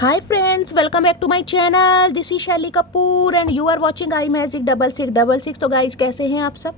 Hi friends, welcome back to my channel. This is शैली Kapoor and you are watching I magic 6666। तो guys कैसे हैं आप सब?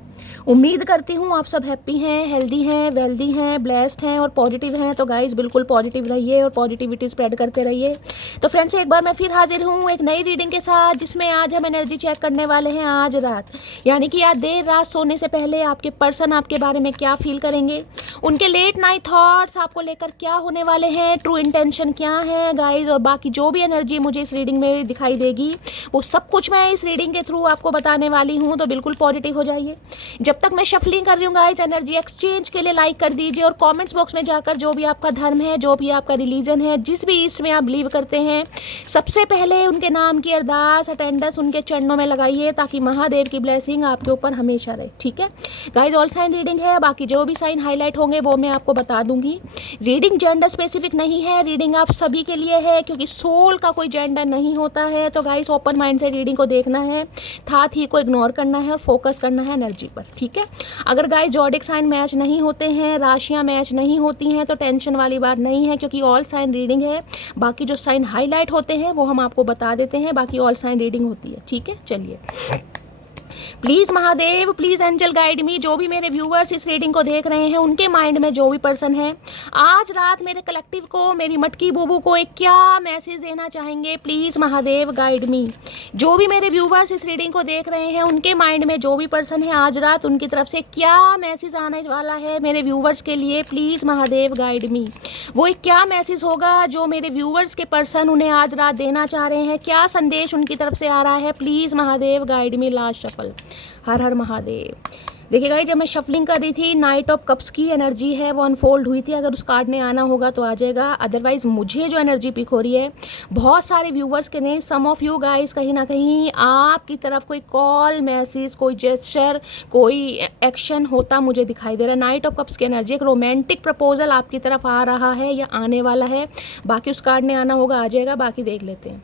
उम्मीद करती हूँ आप सब हैप्पी हैं, हेल्दी हैं, वेल्दी हैं, ब्लेस्ड हैं और पॉजिटिव हैं। तो गाइज बिल्कुल पॉजिटिव रहिए और पॉजिटिविटी स्प्रेड करते रहिए। तो फ्रेंड्स एक बार मैं फिर हाजिर हूँ एक नई रीडिंग के साथ, जिसमें आज हम एनर्जी चेक करने वाले हैं आज रात, यानी कि आज देर रात सोने से पहले आपके पर्सन आपके बारे में क्या फील करेंगे, उनके लेट नाइट थॉट्स आपको लेकर क्या होने वाले हैं, ट्रू इंटेंशन क्या है गाइज, और बाकी जो भी एनर्जी मुझे इस रीडिंग में दिखाई देगी वो सब कुछ मैं इस रीडिंग के थ्रू आपको बताने वाली हूँ। तो बिल्कुल पॉजिटिव हो जाइए। जब तक मैं शफलिंग कर रही हूँ गाइज, एनर्जी एक्सचेंज के लिए लाइक कर दीजिए और कमेंट्स बॉक्स में जाकर जो भी आपका धर्म है, जो भी आपका रिलीजन है, जिस भी ईस्ट में आप बिलीव करते हैं, सबसे पहले उनके नाम की अरदास अटेंडेंस उनके चरणों में लगाइए, ताकि महादेव की ब्लेसिंग आपके ऊपर हमेशा रहे। ठीक है गाइज, ऑल साइन रीडिंग है, बाकी जो भी साइन हाईलाइट होंगे वो मैं आपको बता दूंगी। रीडिंग जेंडर स्पेसिफिक नहीं है, रीडिंग आप सभी के लिए है, क्योंकि सोल का कोई जेंडर नहीं होता है। तो गाइस ओपन माइंड से रीडिंग को देखना है, था थी को इग्नोर करना है और फोकस करना है एनर्जी पर। ठीक है, अगर गाइस जॉडिक साइन मैच नहीं होते हैं, राशियां मैच नहीं होती हैं, तो टेंशन वाली बात नहीं है, क्योंकि ऑल साइन रीडिंग है। बाकी जो साइन हाईलाइट होते हैं वो हम आपको बता देते हैं, बाकी ऑल साइन रीडिंग होती है। ठीक है, चलिए please Mahadev, please angel guide me. जो भी मेरे व्यूअर्स इस रीडिंग को देख रहे हैं, उनके माइंड में जो भी पर्सन है, आज रात मेरे कलेक्टिव को, मेरी मटकी बूबू को एक क्या मैसेज देना चाहेंगे, प्लीज महादेव गाइड मी। जो भी मेरे व्यूअर्स इस रीडिंग को देख रहे हैं, उनके माइंड में जो भी पर्सन है, आज रात उनकी तरफ से क्या मैसेज आने वाला है मेरे व्यूअर्स के लिए, प्लीज महादेव गाइड मी। वो एक क्या मैसेज होगा जो मेरे व्यूअर्स के पर्सन उन्हें आज रात देना चाह रहे हैं, क्या संदेश उनकी तरफ से आ रहा है, please Mahadev guide me. Last shuffle. हर हर महादेव। देखिए गाइस, जब मैं शफलिंग कर रही थी, नाइट ऑफ कप्स की एनर्जी है वो अनफोल्ड हुई थी। अगर उस कार्ड ने आना होगा तो आ जाएगा, अदरवाइज मुझे जो एनर्जी पिक हो रही है, बहुत सारे व्यूवर्स के नहीं, सम ऑफ यू गाइस, कहीं ना कहीं आपकी तरफ कोई कॉल, मैसेज, कोई जेस्चर, कोई एक्शन होता मुझे दिखाई दे रहा है। नाइट ऑफ कप्स की एनर्जी, एक रोमांटिक प्रपोजल आपकी तरफ आ रहा है या आने वाला है। बाकी उस कार्ड ने आना होगा, आ जाएगा, बाकी देख लेते हैं।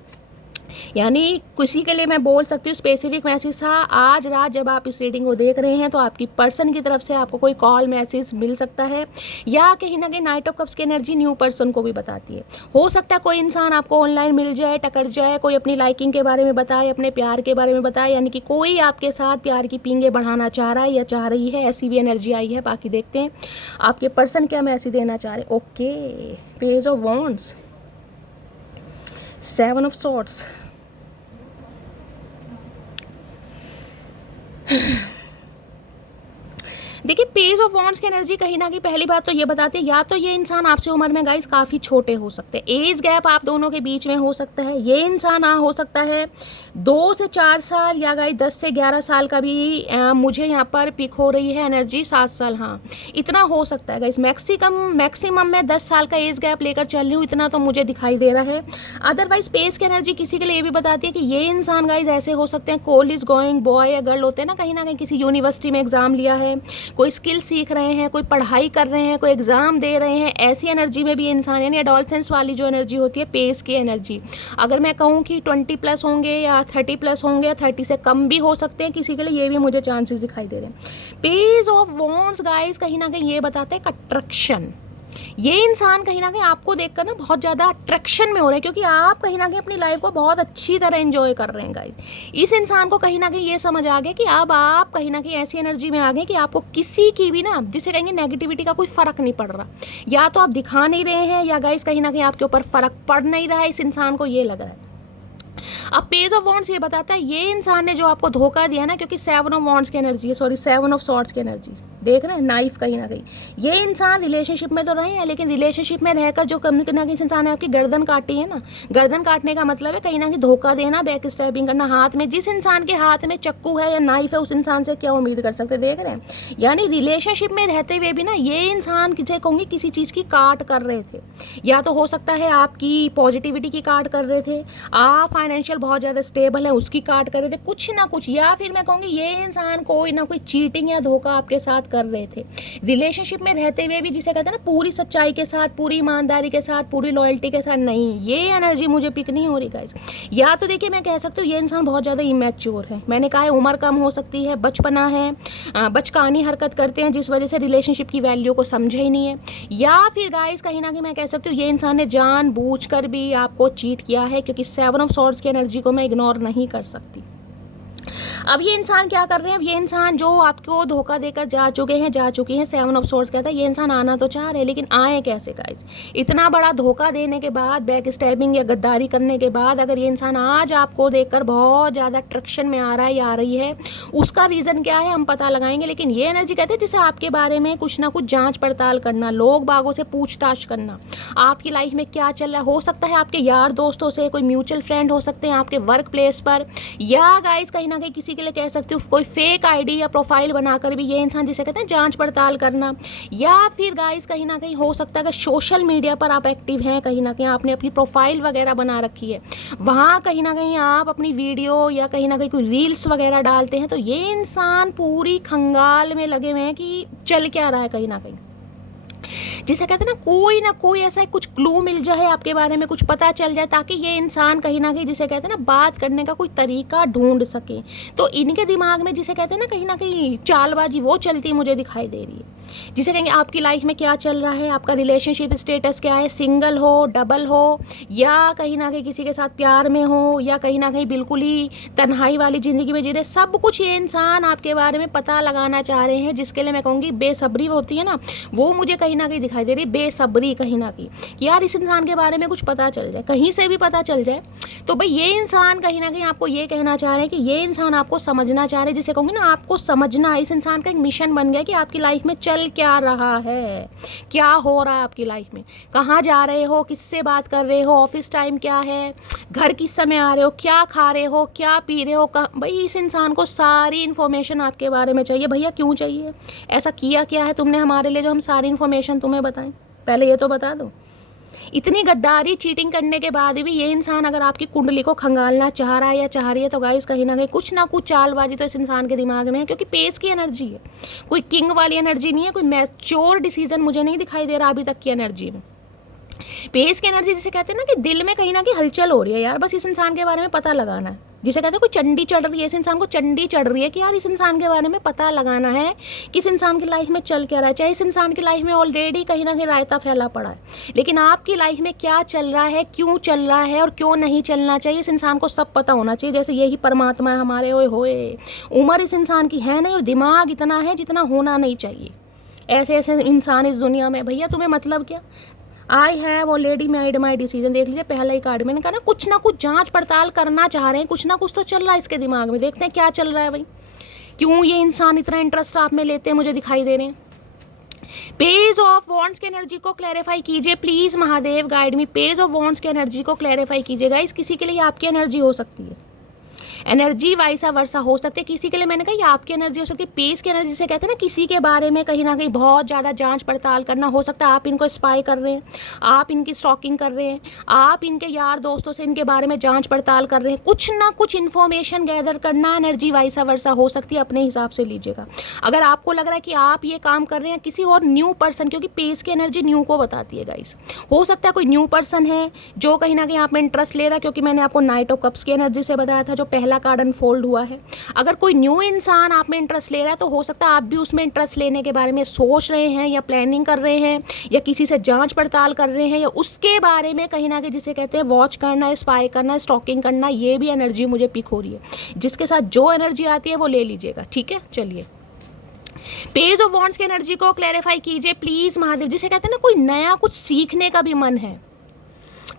यानी किसी के लिए मैं बोल सकती हूँ स्पेसिफिक मैसेज था। आज रात जब आप इस रीडिंग को देख रहे हैं, तो आपकी पर्सन की तरफ से आपको कोई कॉल मैसेज मिल सकता है, या कहीं ना कहीं नाइट ऑफ कप्स की एनर्जी न्यू पर्सन को भी बताती है। हो सकता है कोई इंसान आपको ऑनलाइन मिल जाए, टकर जाए, कोई अपनी लाइकिंग के बारे में बताए, अपने प्यार के बारे में बताए, यानी कि कोई आपके साथ प्यार की पींगे बढ़ाना चाह रहा है या चाह रही है, ऐसी भी एनर्जी आई है। बाकी देखते हैं आपके पर्सन क्या मैसेज देना चाह रहे। Okay, page of wands, 7 of swords, देखिए पेज ऑफ वॉन्ड्स की एनर्जी कहीं ना कहीं पहली बात तो ये बताते हैं, या तो ये इंसान आपसे उम्र में गाइस काफ़ी छोटे हो सकते हैं, एज गैप आप दोनों के बीच में हो सकता है। ये इंसान हो सकता है 2 से 4 साल या गाइस 10 से 11 साल का भी। मुझे यहाँ पर पिक हो रही है एनर्जी 7 साल, हाँ इतना हो सकता है गाइस। मैक्सिमम मैं 10 साल का एज गैप लेकर चल रही हूँ, इतना तो मुझे दिखाई दे रहा है। अदरवाइज पेज की एनर्जी किसी के लिए ये भी बताती है कि ये इंसान गाइस ऐसे हो सकते हैं, कॉलेज गोइंग बॉय या गर्ल होते हैं ना, कहीं ना कहीं किसी यूनिवर्सिटी में एग्जाम लिया है, कोई स्किल सीख रहे हैं, कोई पढ़ाई कर रहे हैं, कोई एग्जाम दे रहे हैं, ऐसी एनर्जी में भी इंसान, यानी एडोलसेंस वाली जो एनर्जी होती है पेस की एनर्जी। अगर मैं कहूँ कि 20 प्लस होंगे या 30 प्लस होंगे या 30 से कम भी हो सकते हैं किसी के लिए, ये भी मुझे चांसेस दिखाई दे रहे हैं। पेज ऑफ वॉन्ड्स गाइस कहीं ना कहीं ये बताते हैं अट्रैक्शन। ये इंसान कहीं ना कहीं आपको देखकर ना बहुत ज़्यादा अट्रैक्शन में हो रहे हैं, क्योंकि आप कहीं ना कहीं अपनी लाइफ को बहुत अच्छी तरह एंजॉय कर रहे हैं गाइस। इस इंसान को कहीं ना कहीं ये समझ आ गया कि अब आप कहीं ना कहीं ऐसी एनर्जी में आ गए कि आपको किसी की भी ना, जिसे कहेंगे नेगेटिविटी का कोई फ़र्क नहीं पड़ रहा, या तो आप दिखा नहीं रहे हैं, या गाइस कहीं ना कहीं आपके ऊपर फ़र्क पड़ नहीं रहा है। इस इंसान को ये लग रहा है। अब पेज ऑफ वॉन्ड्स ये बताता है ये इंसान ने जो आपको धोखा दिया ना, क्योंकि 7 ऑफ वॉन्ड्स की एनर्जी है, सॉरी 7 ऑफ सॉर्ड्स की एनर्जी देख रहे हैं, नाइफ कहीं ना कहीं। ये इंसान रिलेशनशिप में तो रहे हैं, लेकिन रिलेशनशिप में रहकर जो कहीं ना कहीं इंसान ने आपकी गर्दन काटी है ना, गर्दन काटने का मतलब है कहीं ना कहीं धोखा देना, बैक स्टैबिंग करना। हाथ में, जिस इंसान के हाथ में चक्कू है या नाइफ है, उस इंसान से क्या उम्मीद कर सकते, देख रहे हैं। यानी रिलेशनशिप में रहते हुए भी ना ये इंसान किसे कहूँगी किसी चीज़ की काट कर रहे थे, या तो हो सकता है आपकी पॉजिटिविटी की काट कर रहे थे, आप फाइनेंशियल बहुत ज़्यादा स्टेबल है उसकी काट कर रहे थे, कुछ ना कुछ, या फिर मैं कहूँगी ये इंसान कोई ना कोई चीटिंग या धोखा आपके साथ कर कर रहे थे, रिलेशनशिप में रहते हुए भी जिसे कहते हैं ना पूरी सच्चाई के साथ, पूरी ईमानदारी के साथ, पूरी लॉयल्टी के साथ, नहीं, ये एनर्जी मुझे पिक नहीं हो रही गाइस। या तो देखिए मैं कह सकती हूँ ये इंसान बहुत ज़्यादा इमैच्योर है, मैंने कहा है उम्र कम हो सकती है, बचपना है, बचकानी हरकत करते हैं जिस वजह से रिलेशनशिप की वैल्यू को समझे ही नहीं है। या फिर गाइस कहीं ना कहीं मैं कह सकती हूँ ये इंसान ने जानबूझकर भी आपको चीट किया है, क्योंकि 7 ऑफ सॉर्ड्स की एनर्जी को मैं इग्नोर नहीं कर सकती। अब ये इंसान क्या कर रहे हैं, अब ये इंसान जो आपको धोखा देकर जा चुके हैं 7 ऑफ सॉर्ड्स कहता है, ये इंसान आना तो चाह रहे हैं लेकिन आए कैसे गाइस। इतना बड़ा धोखा देने के बाद, बैक स्टैबिंग या गद्दारी करने के बाद अगर ये इंसान आज आपको देखकर बहुत ज़्यादा अट्रैक्शन में आ रहा है या आ रही है, उसका रीज़न क्या है हम पता लगाएंगे। लेकिन ये एनर्जी कहते हैं जैसे आपके बारे में कुछ ना कुछ जाँच पड़ताल करना, लोग बागों से पूछताछ करना, आपकी लाइफ में क्या चल रहा है। हो सकता है आपके यार दोस्तों से, कोई म्यूचुअल फ्रेंड हो सकते हैं आपके वर्क प्लेस पर, या गाइस कहीं ना कहीं किसी के लिए कह सकते हो कोई फेक आईडी या प्रोफाइल बनाकर भी ये इंसान जिसे कहते हैं जांच पड़ताल करना। या फिर गाइस कहीं ना कहीं हो सकता है कि सोशल मीडिया पर आप एक्टिव हैं, कहीं ना कहीं आपने अपनी प्रोफाइल वगैरह बना रखी है, वहाँ कहीं ना कहीं आप अपनी वीडियो या कहीं ना कहीं कोई रील्स वगैरह डालते हैं, तो ये इंसान पूरी खंगाल में लगे हुए हैं कि चल क्या रहा है कहीं ना कहीं, जिसे कहते हैं ना कोई ऐसा कुछ क्लू मिल जाए आपके बारे में, कुछ पता चल जाए, ताकि ये इंसान कहीं ना कहीं जिसे कहते हैं ना बात करने का कोई तरीका ढूंढ सके। तो इनके दिमाग में जिसे कहते हैं ना कहीं चालबाजी वो चलती मुझे दिखाई दे रही है, जिसे कहेंगे आपकी लाइफ में क्या चल रहा है, आपका रिलेशनशिप स्टेटस क्या है, सिंगल हो, डबल हो, या कहीं ना कहीं किसी के साथ प्यार में हो, या कहीं ना कहीं बिल्कुल ही तन्हाई वाली ज़िंदगी में जी रहे, सब कुछ ये इंसान आपके बारे में पता लगाना चाह रहे हैं। जिसके लिए मैं कहूँगी बेसब्री होती है ना, वो मुझे कहीं ना कहीं दिखाई दे रही, बेसब्री कहीं ना कहीं कि यार इस इंसान के बारे में कुछ पता चल जाए, कहीं से भी पता चल जाए। तो भाई ये इंसान कहीं ना कहीं आपको ये कहना चाह रहे हैं कि ये इंसान आपको समझना चाह रहे हैं, जिसे कहूँगी ना आपको समझना, इस इंसान का एक मिशन बन गया कि आपकी लाइफ में चल क्या रहा है, क्या हो रहा है आपकी लाइफ में, कहाँ जा रहे हो, किससे बात कर रहे हो, ऑफिस टाइम क्या है, घर किस समय आ रहे हो, क्या खा रहे हो, क्या पी रहे हो, भाई इस इंसान को सारी इन्फॉर्मेशन आपके बारे में चाहिए। भैया क्यों चाहिए, ऐसा किया क्या है तुमने हमारे लिए जो हम सारी इन्फॉर्मेशन तुम्हें बताएं, पहले ये तो बता दो। इतनी गद्दारी चीटिंग करने के बाद भी ये इंसान अगर आपकी कुंडली को खंगालना चाह रहा है या चाह रही है, तो गाइस कहीं ना कुछ चालबाजी तो इस इंसान के दिमाग में है, क्योंकि पेस की एनर्जी है, कोई किंग वाली एनर्जी नहीं है, कोई मैच्योर डिसीजन मुझे नहीं दिखाई दे रहा अभी तक की एनर्जी में। पेस की एनर्जी जिसे कहते हैं ना कि दिल में कहीं ना कहीं हलचल हो रही है यार, बस इस इंसान के बारे में पता लगाना है, जिसे कहते हैं कोई चंडी चढ़ रही है, इस इंसान को चंडी चढ़ रही है कि यार इस इंसान के बारे में पता लगाना है कि इस इंसान की लाइफ में चल क्या रहा है। चाहे इस इंसान की लाइफ में ऑलरेडी कहीं ना कहीं रायता फैला पड़ा है, लेकिन आपकी लाइफ में क्या चल रहा है, क्यों चल रहा है और क्यों नहीं चलना चाहिए, इस इंसान को सब पता होना चाहिए। जैसे यही परमात्मा है हमारे, ओए होए, उम्र इस इंसान की है नहीं और दिमाग इतना है जितना होना नहीं चाहिए। ऐसे ऐसे इंसान इस दुनिया में, भैया तुम्हें मतलब क्या, I have already made my decision. देख लीजिए पहला ही कार्ड मैंने कहा ना, कुछ ना कुछ जांच पड़ताल करना चाह रहे हैं, कुछ ना कुछ तो चल रहा है इसके दिमाग में, देखते हैं क्या चल रहा है भाई, क्यों ये इंसान इतना इंटरेस्ट आप में लेते हैं मुझे दिखाई दे रहे हैं। पेज ऑफ वॉन्ड्स की एनर्जी को क्लैरिफाई कीजिए please Mahadev, guide me. Page of wands की एनर्जी को क्लैरिफाई कीजिएगा। इस किसी के लिए आपकी एनर्जी हो सकती है, एनर्जी वाइसा वर्सा हो सकती है, किसी के लिए मैंने कहा ये आपकी एनर्जी हो सकती है। पेस की एनर्जी से कहते हैं ना किसी के बारे में कहीं ना कहीं बहुत ज़्यादा जांच पड़ताल करना, हो सकता है आप इनको स्पाई कर रहे हैं, आप इनकी स्टॉकिंग कर रहे हैं, आप इनके यार दोस्तों से इनके बारे में जांच पड़ताल कर रहे हैं, कुछ ना कुछ इन्फॉर्मेशन गैदर करना, एनर्जी वाइसा वर्सा हो सकती है, अपने हिसाब से लीजिएगा। अगर आपको लग रहा है कि आप ये काम कर रहे हैं किसी और न्यू पर्सन, क्योंकि पेस की एनर्जी न्यू को बताती है गाइस, हो सकता है कोई न्यू पर्सन है जो कहीं ना कहीं आप में इंटरेस्ट ले रहा है, क्योंकि मैंने आपको नाइट ऑफ कप्स की एनर्जी से बताया था जो पहला कार्ड अनफोल्ड हुआ है। अगर कोई न्यू इंसान आप में इंटरेस्ट ले रहा है तो हो सकता है आप भी उसमें इंटरेस्ट लेने के बारे में सोच रहे हैं या प्लानिंग कर रहे हैं या किसी से जांच पड़ताल कर रहे हैं या उसके बारे में कहीं ना कहीं जिसे कहते हैं वॉच करना, स्पाई करना, स्टॉकिंग करना, ये भी एनर्जी मुझे पिक हो रही है। जिसके साथ जो एनर्जी आती है वो ले लीजिएगा, ठीक है। चलिए पेज ऑफ वॉन्ड्स की एनर्जी को क्लैरिफाई कीजिए प्लीज महादेव। जिसे कहते हैं ना कोई नया कुछ सीखने का भी मन है,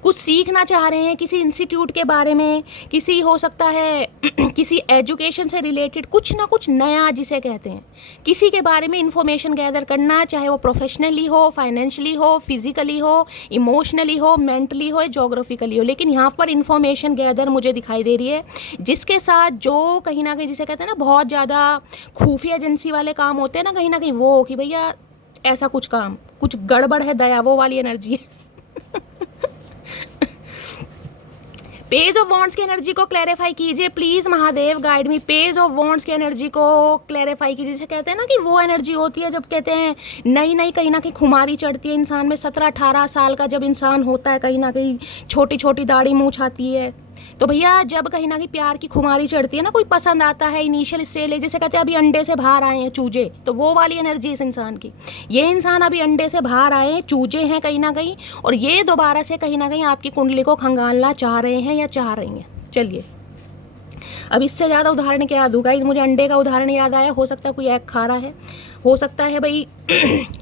कुछ सीखना चाह रहे हैं किसी इंस्टीट्यूट के बारे में, किसी हो सकता है किसी एजुकेशन से रिलेटेड कुछ ना कुछ नया जिसे कहते हैं, किसी के बारे में इंफॉर्मेशन गैदर करना, चाहे वो प्रोफेशनली हो, फाइनेंशियली हो, फिजिकली हो, इमोशनली हो, मेंटली हो, जोग्राफिकली हो, लेकिन यहाँ पर इंफॉर्मेशन गैदर मुझे दिखाई दे रही है जिसके साथ जो कहीं ना कहीं जिसे कहते हैं ना बहुत ज़्यादा खुफिया एजेंसी वाले काम होते हैं ना, कहीं ना कहीं वो कि भैया ऐसा कुछ काम कुछ गड़बड़ है, दया वो वाली एनर्जी है। पेज ऑफ वॉन्ड्स की एनर्जी को क्लैरिफाई कीजिए please Mahadev, guide me. Page of wands की एनर्जी को क्लैरिफाई कीजिए। जिसे कहते हैं ना कि वो एनर्जी होती है जब कहते हैं नई नई कहीं ना कहीं खुमारी चढ़ती है इंसान में। 17-18 साल का जब इंसान होता है, कहीं ना कहीं छोटी छोटी दाढ़ी मूंछ आती है, तो भैया जब कहीं ना कहीं प्यार की खुमारी चढ़ती है ना, कोई पसंद आता है, इनिशियल स्टेज है, जैसे कहते हैं अभी अंडे से बाहर आए हैं चूजे, तो वो वाली एनर्जी इस इंसान की। ये इंसान अभी अंडे से बाहर आए हैं, चूजे हैं कहीं ना कहीं, और ये दोबारा से कहीं ना कहीं आपकी कुंडली को खंगालना चाह रहे हैं या चाह रही हैं। चलिए, अब इससे ज़्यादा उदाहरण क्या दूंगा। मुझे अंडे का उदाहरण याद आया। हो सकता है कोई एग खा रहा है, हो सकता है भाई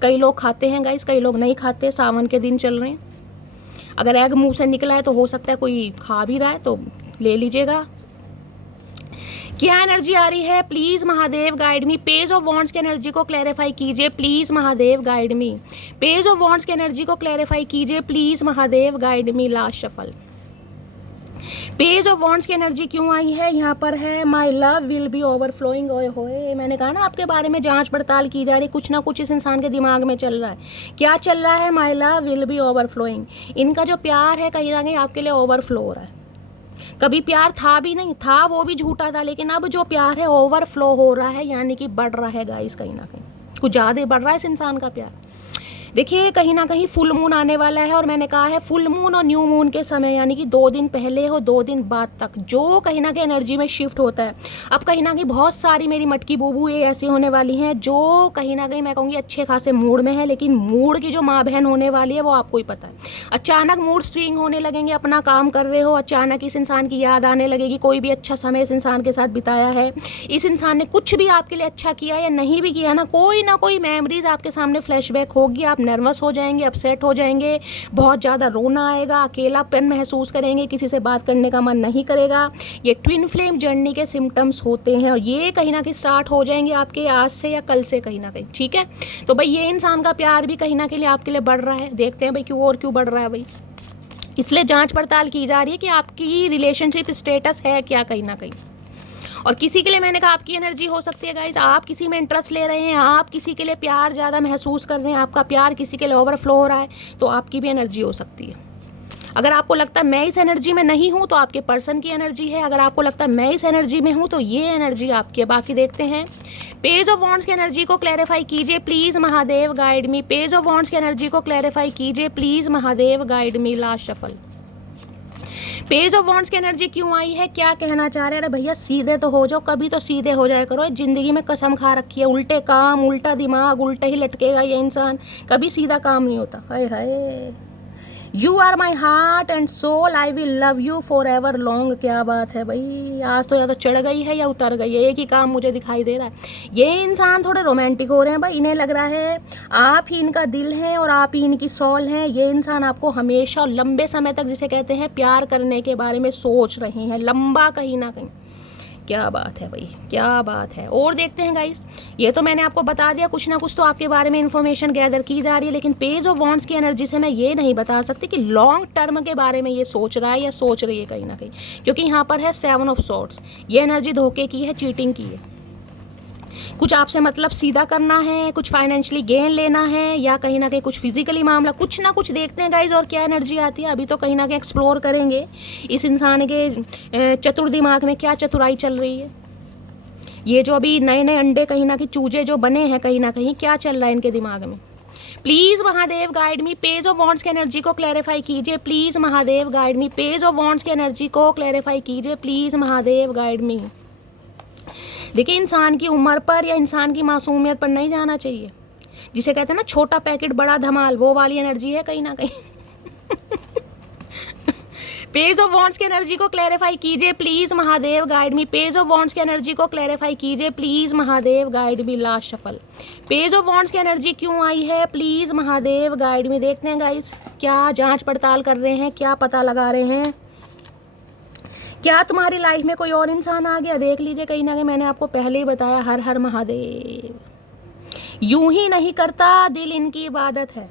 कई लोग खाते हैं गाइस, कई लोग नहीं खाते। सावन के दिन चल रहे हैं, अगर एग मुंह से निकला है तो हो सकता है कोई खा भी रहा है, तो ले लीजिएगा। क्या एनर्जी आ रही है please Mahadev guide me. Page of wands की एनर्जी को क्लैरिफाई कीजिए please Mahadev guide me. Page of wands की एनर्जी को क्लैरिफाई कीजिए please Mahadev guide me. Last shuffle. Page of wands की एनर्जी क्यों आई है? यहाँ पर है my love will be overflowing. ओए होए, मैंने कहा ना आपके बारे में जांच पड़ताल की जा रही, कुछ ना कुछ इस इंसान के दिमाग में चल रहा है। क्या चल रहा है? My love will be overflowing. इनका जो प्यार है कहीं ना कहीं आपके लिए ओवरफ्लो हो रहा है। कभी प्यार था भी नहीं, था वो भी झूठा था, लेकिन अब जो प्यार है ओवरफ्लो हो रहा है, यानी कि बढ़ रहा है गाइस, कहीं ना कहीं कुछ ज़्यादा बढ़ रहा है इस इंसान का प्यार। देखिए कहीं ना कहीं फुल मून आने वाला है, और मैंने कहा है फुल मून और न्यू मून के समय, यानी कि 2 दिन पहले हो 2 दिन बाद तक जो कहीं ना कहीं एनर्जी में शिफ्ट होता है। अब कहीं ना कहीं बहुत सारी मेरी मटकी बूबू ये ऐसी होने वाली हैं जो कहीं ना कहीं मैं कहूँगी अच्छे खासे मूड में है, लेकिन मूड की जो माँ बहन होने वाली है वो आपको ही पता है। अचानक मूड स्विंग होने लगेंगे, अपना काम कर रहे हो, अचानक इस इंसान की याद आने लगेगी, कोई भी अच्छा समय इस इंसान के साथ बिताया है, इस इंसान ने कुछ भी आपके लिए अच्छा किया या नहीं भी किया ना कोई मेमोरीज आपके सामने फ्लैशबैक होगी। आप नर्वस हो जाएंगे, अपसेट हो जाएंगे, बहुत ज़्यादा रोना आएगा, अकेलापन महसूस करेंगे, किसी से बात करने का मन नहीं करेगा। ये ट्विन फ्लेम जर्नी के सिम्टम्स होते हैं, और ये कहीं ना कहीं स्टार्ट हो जाएंगे आपके आज से या कल से कहीं ना कहीं। ठीक है, तो भाई ये इंसान का प्यार भी कहीं ना कहीं आपके लिए बढ़ रहा है। देखते हैं भाई क्यों बढ़ रहा है भाई, इसलिए जांच पड़ताल की जा रही है कि आपकी रिलेशनशिप स्टेटस है क्या कहीं ना कहीं। और किसी के लिए मैंने कहा आपकी एनर्जी हो सकती है गाइस, आप किसी में इंटरेस्ट ले रहे हैं, आप किसी के लिए प्यार ज़्यादा महसूस कर रहे हैं, आपका प्यार किसी के लिए ओवरफ्लो हो रहा है, तो आपकी भी एनर्जी हो सकती है। अगर आपको लगता है मैं इस एनर्जी में नहीं हूँ तो आपके पर्सन की एनर्जी है, अगर आपको लगता है मैं इस एनर्जी में हूँ तो ये एनर्जी आपकी है। बाकी देखते हैं। पेज ऑफ वॉन्ड्स की एनर्जी को क्लैरिफाई कीजिए please Mahadev guide me. Page of wands की एनर्जी को क्लैरिफाई कीजिए please Mahadev guide me. Last shuffle. Page of wands की एनर्जी क्यों आई है, क्या कहना चाह रहे हैं? अरे भैया सीधे तो हो जाओ, कभी तो सीधे हो जाए करो। जिंदगी में कसम खा रखी है, उल्टे काम, उल्टा दिमाग, उल्टे ही लटकेगा ये इंसान, कभी सीधा काम नहीं होता। हाय हाय। You are my heart and soul, I will love you for ever long. क्या बात है भाई, आज तो या तो चढ़ गई है या उतर गई है, एक ही काम मुझे दिखाई दे रहा है। ये इंसान थोड़े रोमांटिक हो रहे हैं भाई, इन्हें लग रहा है आप ही इनका दिल है और आप ही इनकी सोल हैं। ये इंसान आपको हमेशा और लंबे समय तक, जिसे कहते हैं प्यार करने के बारे में सोच रहे हैं, लंबा कहीं ना कहीं। क्या बात है भाई, क्या बात है। और देखते हैं गाइस, ये तो मैंने आपको बता दिया, कुछ ना कुछ तो आपके बारे में इन्फॉर्मेशन गैदर की जा रही है, लेकिन पेज ऑफ वॉन्ड्स की एनर्जी से मैं ये नहीं बता सकती कि लॉन्ग टर्म के बारे में ये सोच रहा है या सोच रही है कहीं ना कहीं, क्योंकि यहाँ पर है 7 ऑफ सॉर्ड्स। ये एनर्जी धोखे की है, चीटिंग की है। कुछ आपसे मतलब सीधा करना है, कुछ फाइनेंशियली गेन लेना है, या कहीं ना कहीं कुछ फिजिकली मामला, कुछ ना कुछ देखते हैं गाइज। और क्या एनर्जी आती है अभी तो कहीं ना कहीं एक्सप्लोर करेंगे इस इंसान के चतुर दिमाग में क्या चतुराई चल रही है। ये जो अभी नए नए अंडे कहीं ना कहीं चूजे जो बने हैं, कहीं ना कहीं क्या चल रहा है इनके दिमाग में। Please Mahadev guide me. Page of wands की एनर्जी को क्लैरिफाई कीजिए please Mahadev guide me. Page of wands की एनर्जी को क्लैरिफाई कीजिए प्लीज महादेव गाइड मी। देखिए इंसान की उम्र पर या इंसान की मासूमियत पर नहीं जाना चाहिए, जिसे कहते हैं ना छोटा पैकेट बड़ा धमाल, वो वाली एनर्जी है कहीं ना कहीं। पेज ऑफ वॉन्ड्स की एनर्जी को क्लैरिफाई कीजिए please Mahadev guide me. Page of wands की एनर्जी को क्लैरिफाई कीजिए please Mahadev guide me. Last shuffle. Page of wands की एनर्जी क्यों आई है प्लीज महादेव गाइड मी। देखते हैं गाइस, क्या जांच पड़ताल कर रहे हैं, क्या पता लगा रहे हैं। क्या तुम्हारी लाइफ में कोई और इंसान आ गया? देख लीजिए, कहीं ना कहीं मैंने आपको पहले ही बताया, हर हर महादेव। यूं ही नहीं करता दिल इनकी इबादत है,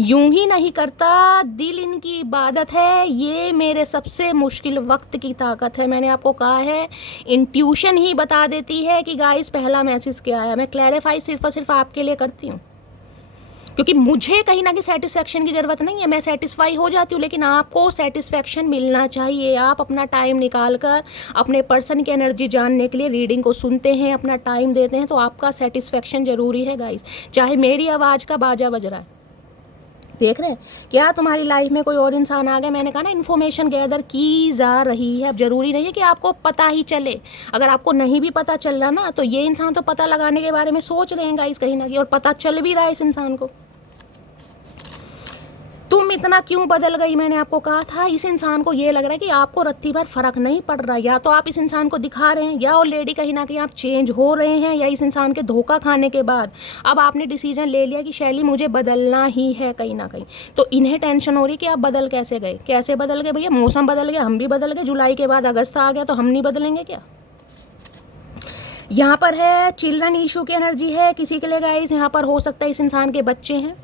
यूं ही नहीं करता दिल इनकी इबादत है, ये मेरे सबसे मुश्किल वक्त की ताकत है। मैंने आपको कहा है इंट्यूशन ही बता देती है कि गाइस पहला मैसेज क्या आया। मैं क्लैरिफाई सिर्फ और सिर्फ आपके लिए करती हूँ, क्योंकि मुझे कहीं ना कहीं सेटिस्फेक्शन की ज़रूरत नहीं है, मैं सेटिस्फाई हो जाती हूँ, लेकिन आपको सेटिस्फेक्शन मिलना चाहिए। आप अपना टाइम निकाल कर अपने पर्सन की एनर्जी जानने के लिए रीडिंग को सुनते हैं, अपना टाइम देते हैं, तो आपका सेटिस्फेक्शन ज़रूरी है गाइस। चाहे मेरी आवाज़ का बाजा बज रहा है, देख रहे हैं क्या तुम्हारी लाइफ में कोई और इंसान आ गया। मैंने कहा ना, इन्फॉर्मेशन गैदर की जा रही है। अब ज़रूरी नहीं है कि आपको पता ही चले, अगर आपको नहीं भी पता चल रहा ना, तो ये इंसान तो पता लगाने के बारे में सोच रहे हैं गाइस कहीं ना कहीं, और पता चल भी रहा है इस इंसान को। तुम इतना क्यों बदल गई, मैंने आपको कहा था। इस इंसान को ये लग रहा है कि आपको रत्ती भर फर्क नहीं पड़ रहा, या तो आप इस इंसान को दिखा रहे हैं, या ऑलरेडी कहीं ना कहीं आप चेंज हो रहे हैं, या इस इंसान के धोखा खाने के बाद अब आपने डिसीजन ले लिया कि शैली मुझे बदलना ही है कहीं ना कहीं। तो इन्हें टेंशन हो रही कि आप बदल कैसे गए। कैसे बदल गए भैया? मौसम बदल गया, हम भी बदल गए। जुलाई के बाद अगस्त आ गया, तो हम नहीं बदलेंगे क्या? यहाँ पर है चिल्ड्रन इशू की एनर्जी है किसी के लिए गाइस। यहाँ पर हो सकता है इस इंसान के बच्चे हैं,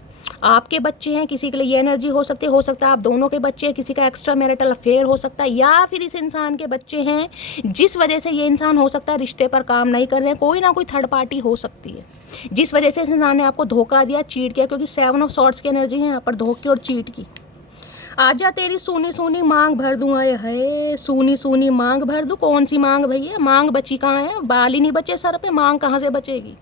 आपके बच्चे हैं, किसी के लिए ये एनर्जी हो सकती है। हो सकता है आप दोनों के बच्चे हैं, किसी का एक्स्ट्रा मैरिटल अफेयर हो सकता है, या फिर इस इंसान के बच्चे हैं जिस वजह से ये इंसान हो सकता है रिश्ते पर काम नहीं कर रहे हैं। कोई ना कोई थर्ड पार्टी हो सकती है जिस वजह से इस इंसान ने आपको धोखा दिया, चीट किया, क्योंकि 7 ऑफ सॉर्ड्स की एनर्जी है यहाँ पर, धोखे और चीट की। आजा तेरी सूनी सूनी मांग भर दूं, आए है सूनी सूनी मांग भर दूं। कौन सी मांग भैया? मांग बची कहाँ है? बाल ही नहीं बचे सर पे, मांग कहाँ से बचेगी?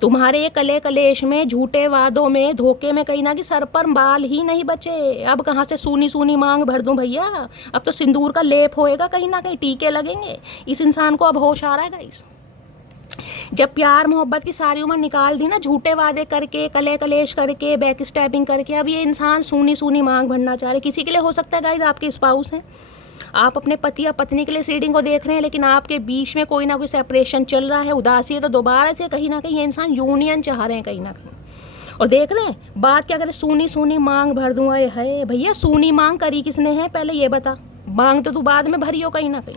तुम्हारे कले कलेश में, झूठे वादों में, धोखे में कहीं ना कि सर पर बाल ही नहीं बचे। अब कहाँ से सूनी सूनी मांग भर दूं भैया? अब तो सिंदूर का लेप होएगा कहीं ना कहीं, टीके लगेंगे। इस इंसान को अब होश आ रहा है गाइस। जब प्यार मोहब्बत की सारी उम्र निकाल दी ना, झूठे वादे करके, कले कलेश करके, बैक स्टैपिंग करके, अब ये इंसान सूनी सूनी मांग भरना चाह रहे। किसी के लिए हो सकता है गाइस आपके स्पाउस हैं, आप अपने पति या पत्नी के लिए इस रीडिंग को देख रहे हैं, लेकिन आपके बीच में कोई ना कोई सेपरेशन चल रहा है, उदासी है, तो दोबारा से कहीं ना कहीं ये इंसान यूनियन चाह रहे हैं कहीं ना कहीं। और देख रहे हैं बात क्या करें, सूनी सूनी मांग भर दूंगा। ये है भैया, सूनी मांग करी किसने है पहले ये बता। मांग तो तू बाद में भरी हो कहीं ना कहीं।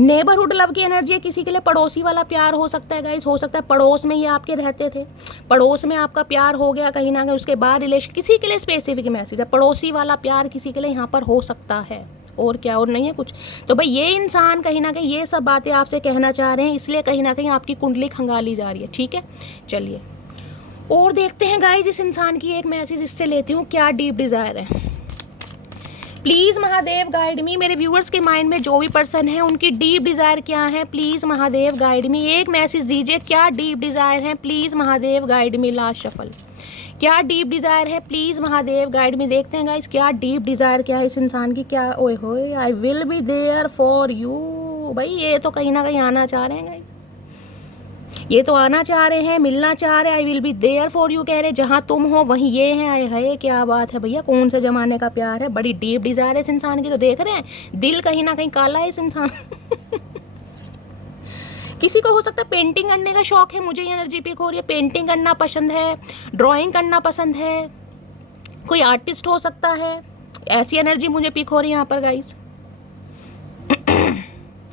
नेबरहुड लव की एनर्जी है किसी के लिए, पड़ोसी वाला प्यार हो सकता है गाइस। हो सकता है पड़ोस में ये आपके रहते थे, पड़ोस में आपका प्यार हो गया कहीं ना कहीं, उसके बाद रिलेशन। किसी के लिए स्पेसिफिक मैसेज है, पड़ोसी वाला प्यार किसी के लिए यहाँ पर हो सकता है, और क्या, और नहीं है कुछ। तो भाई ये इंसान कहीं ना कहीं ये सब बातें आपसे कहना चाह रहे हैं, इसलिए कहीं ना कहीं आपकी कुंडली खंगाली जा रही है। ठीक है, चलिए और देखते हैं गाइस इस इंसान की एक मैसेज इससे लेती हूँ, क्या डीप डिज़ायर है। प्लीज़ महादेव गाइड मी। मेरे व्यूअर्स के माइंड में जो भी पर्सन है उनकी डीप डिज़ायर क्या है, प्लीज़ महादेव गाइड मी। एक मैसेज दीजिए, क्या डीप डिज़ायर है, please Mahadev guide me. Last shuffle, क्या डीप डिज़ायर है, प्लीज़ महादेव गाइड मी। देखते हैं गाइस क्या डीप डिज़ायर क्या है इस इंसान की। क्या ओए होए, I will be there for you. भाई ये तो कहीं ना कहीं आना चाह रहे हैं गाइस, ये तो आना चाह रहे हैं, मिलना चाह रहे हैं। I will be there for you कह रहे, जहाँ तुम हो वहीं ये है। आए है, क्या बात है भैया, कौन से जमाने का प्यार है। बड़ी डीप डिज़ायर है इस इंसान की। तो देख रहे हैं दिल कहीं ना कहीं काला है इस इंसान किसी को हो सकता है पेंटिंग करने का शौक है, मुझे ये एनर्जी पिक हो रही है। पेंटिंग करना पसंद है, ड्राइंग करना पसंद है, कोई आर्टिस्ट हो सकता है, ऐसी एनर्जी मुझे पिक हो रही है यहाँ पर गाइस।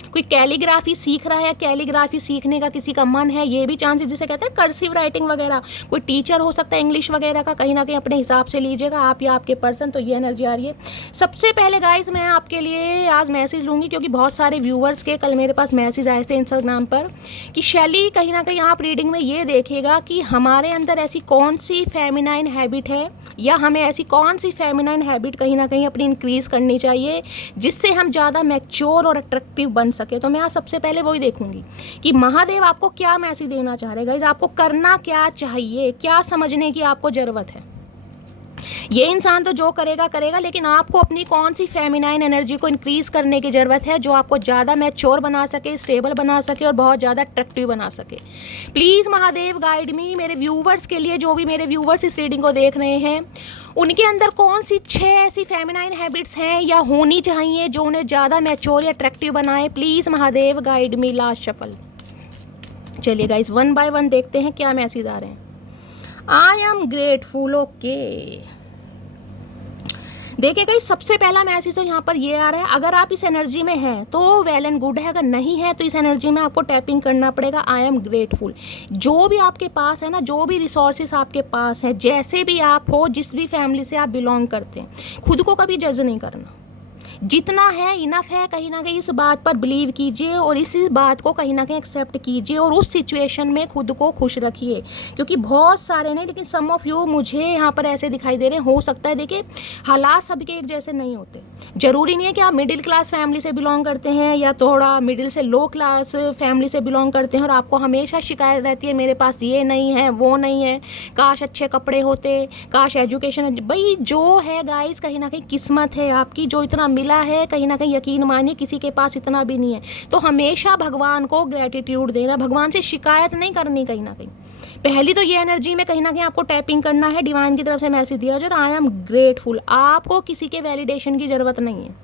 कोई कैलीग्राफी सीख रहा है, कैलीग्राफी सीखने का किसी का मन है, ये भी चांस है। जिसे कहते हैं कर्सिव राइटिंग वगैरह, कोई टीचर हो सकता है इंग्लिश वगैरह का, कहीं ना कहीं अपने हिसाब से लीजिएगा आप या आपके पर्सन। तो ये एनर्जी आ रही है। सबसे पहले गाइस मैं आपके लिए आज मैसेज लूँगी, क्योंकि बहुत सारे व्यूवर्स के कल मेरे पास मैसेज आए थे इंस्टाग्राम पर कि शैली कहीं ना कहीं आप रीडिंग में ये देखिएगा कि हमारे अंदर ऐसी कौन सी फेमिनाइन हैबिट है, या हमें ऐसी कौन सी फेमिनाइन हैबिट कहीं ना कहीं अपनी इंक्रीज़ करनी चाहिए जिससे हम ज़्यादा मैच्योर और अट्रैक्टिव बन सके। तो मैं आज सबसे पहले वही देखूंगी कि महादेव आपको क्या मैसेज देना चाह रहे हैं गाइस, आपको करना क्या चाहिए, क्या समझने की आपको ज़रूरत है। ये इंसान तो जो करेगा करेगा, लेकिन आपको अपनी कौन सी फेमिनाइन एनर्जी को इंक्रीज़ करने की ज़रूरत है जो आपको ज़्यादा मैच्योर बना सके, स्टेबल बना सके और बहुत ज़्यादा अट्रैक्टिव बना सके। प्लीज़ महादेव गाइड मी। मेरे व्यूवर्स के लिए, जो भी मेरे व्यूवर्स इस रीडिंग को देख रहे हैं, उनके अंदर कौन सी 6 ऐसी फेमिनाइन हैबिट्स हैं या होनी चाहिए जो उन्हें ज़्यादा मैच्योर या अट्रैक्टिव बनाए। Please Mahadev guide me. Last shuffle. चलिए गाइस 1 बाय 1 देखते हैं क्या मैसेज आ रहे हैं। I am grateful. ओके, देखिए गाइस सबसे पहला मैसेज तो यहाँ पर ये आ रहा है, अगर आप इस एनर्जी में हैं तो वेल एंड गुड है, अगर नहीं है तो इस एनर्जी में आपको टैपिंग करना पड़ेगा। I am grateful. जो भी आपके पास है ना, जो भी रिसोर्सेस आपके पास हैं, जैसे भी आप हो, जिस भी फैमिली से आप बिलोंग करते हैं, खुद को कभी जज नहीं करना। जितना है इनफ है, कहीं ना कहीं इस बात पर बिलीव कीजिए और इस बात को कहीं ना कहीं एक्सेप्ट कीजिए और उस सिचुएशन में खुद को खुश रखिए। क्योंकि बहुत सारे नहीं, लेकिन सम ऑफ यू मुझे यहाँ पर ऐसे दिखाई दे रहे हैं, हो सकता है देखिए हालात सबके एक जैसे नहीं होते। जरूरी नहीं है कि आप मिडिल क्लास फैमिली से बिलोंग करते हैं या थोड़ा मिडिल से लो क्लास फैमिली से बिलोंग करते हैं और आपको हमेशा शिकायत रहती है मेरे पास ये नहीं है, वो नहीं है, काश अच्छे कपड़े होते, काश एजुकेशन। भाई जो है गाइस कहीं ना कहीं किस्मत है आपकी, जो इतना मिला है कहीं ना कहीं यकीन मानिए किसी के पास इतना भी नहीं है। तो हमेशा भगवान को ग्रेटिट्यूड देना, भगवान से शिकायत नहीं करनी। कहीं ना कहीं पहली तो ये एनर्जी में कहीं ना कहीं आपको टैपिंग करना है, डिवाइन की तरफ से मैसेज दिया जो आई एम ग्रेटफुल। आपको किसी के वैलिडेशन की जरूरत नहीं है,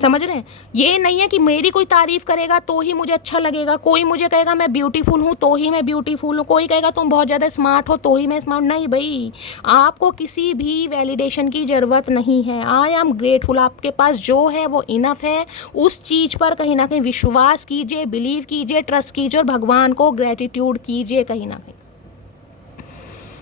समझ रहे हैं? ये नहीं है कि मेरी कोई तारीफ करेगा तो ही मुझे अच्छा लगेगा, कोई मुझे कहेगा मैं ब्यूटीफुल हूँ तो ही मैं ब्यूटीफुल हूँ, कोई कहेगा तुम बहुत ज़्यादा स्मार्ट हो तो ही मैं स्मार्ट। नहीं भाई, आपको किसी भी वैलिडेशन की ज़रूरत नहीं है। आई एम ग्रेटफुल, आपके पास जो है वो इनफ है। उस चीज़ पर कहीं ना कहीं विश्वास कीजिए, बिलीव कीजिए, ट्रस्ट कीजिए और भगवान को ग्रेटिट्यूड कीजिए कहीं ना कहीं।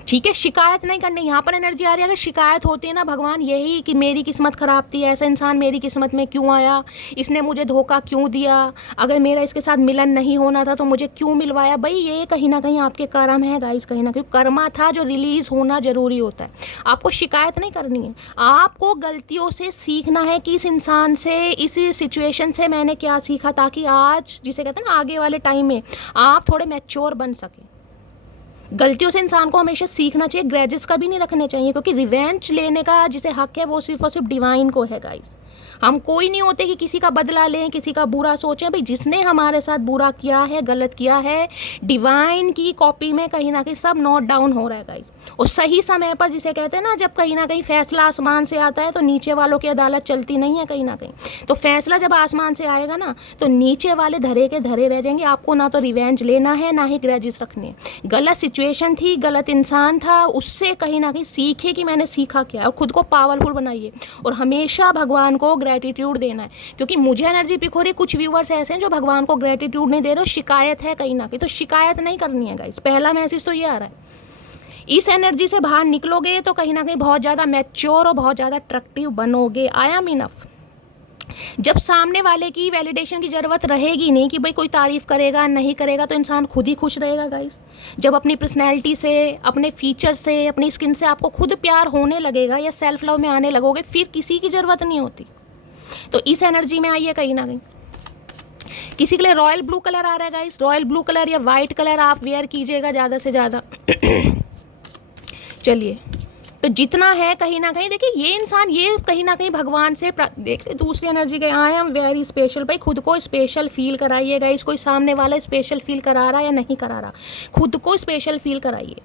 ठीक है, शिकायत नहीं करनी। यहाँ पर एनर्जी आ रही है अगर शिकायत होती है ना, भगवान यही कि मेरी किस्मत खराब थी, ऐसा इंसान मेरी किस्मत में क्यों आया, इसने मुझे धोखा क्यों दिया, अगर मेरा इसके साथ मिलन नहीं होना था तो मुझे क्यों मिलवाया। भाई ये कहीं ना कहीं आपके कर्म है गाइस, कहीं ना कहीं कर्मा था जो रिलीज होना जरूरी होता है। आपको शिकायत नहीं करनी है, आपको गलतियों से सीखना है कि इस इंसान से, इस सिचुएशन से मैंने क्या सीखा, ताकि आज जिसे कहते हैं ना आगे वाले टाइम में आप थोड़े मैच्योर बन सकें। गलतियों से इंसान को हमेशा सीखना चाहिए, ग्रेजेस कभी नहीं रखने चाहिए, क्योंकि रिवेंज लेने का जिसे हक है वो सिर्फ और सिर्फ डिवाइन को है गाइस। हम कोई नहीं होते कि किसी का बदला लें, किसी का बुरा सोचें। भाई जिसने हमारे साथ बुरा किया है, गलत किया है, डिवाइन की कॉपी में कहीं ना कहीं सब नोट डाउन हो रहा है गाइस। और सही समय पर जिसे कहते हैं ना, जब कहीं ना कहीं फैसला आसमान से आता है तो नीचे वालों की अदालत चलती नहीं है कहीं ना कहीं। तो फैसला जब आसमान से आएगा ना तो नीचे वाले धरे के धरे रह जाएंगे। आपको ना तो रिवेंज लेना है ना ही ग्रेजेस रखने हैं। गलत सिचुएशन थी, गलत इंसान था, उससे कहीं ना कहीं सीखे कि मैंने सीखा क्या, और खुद को पावरफुल बनाइए और हमेशा भगवान को ग्रेटिट्यूड देना है। क्योंकि मुझे एनर्जी पिक हो रही, कुछ व्यूअर्स ऐसे हैं जो भगवान को ग्रेटिट्यूड नहीं दे रहे, शिकायत है कहीं ना कहीं। तो शिकायत नहीं करनी है गाइस, पहला मैसेज तो ये आ रहा है। इस एनर्जी से बाहर निकलोगे तो कहीं ना कहीं बहुत ज़्यादा मैच्योर और बहुत ज़्यादा अट्रैक्टिव बनोगे। I am enough. जब सामने वाले की वैलिडेशन की ज़रूरत रहेगी नहीं कि भाई कोई तारीफ़ करेगा नहीं करेगा, तो इंसान खुद ही खुश रहेगा गाइस। जब अपनी पर्सनैलिटी से, अपने फीचर से, अपनी स्किन से आपको खुद प्यार होने लगेगा या सेल्फ लव में आने लगोगे, फिर किसी की ज़रूरत नहीं होती। तो इस एनर्जी में आइए कहीं ना कहीं। किसी के लिए रॉयल ब्लू कलर आ रहा है गाइस, रॉयल ब्लू कलर या वाइट कलर आप वेयर कीजिएगा ज़्यादा से ज़्यादा। चलिए, तो जितना है कहीं ना कहीं देखिए ये इंसान ये कहीं ना कहीं भगवान से देख रहे। दूसरी एनर्जी के आई एम वेरी स्पेशल। भाई खुद को स्पेशल फील कराइएगा। इस कोई सामने वाला स्पेशल फील करा रहा है या नहीं करा रहा, खुद को स्पेशल फील कराइए।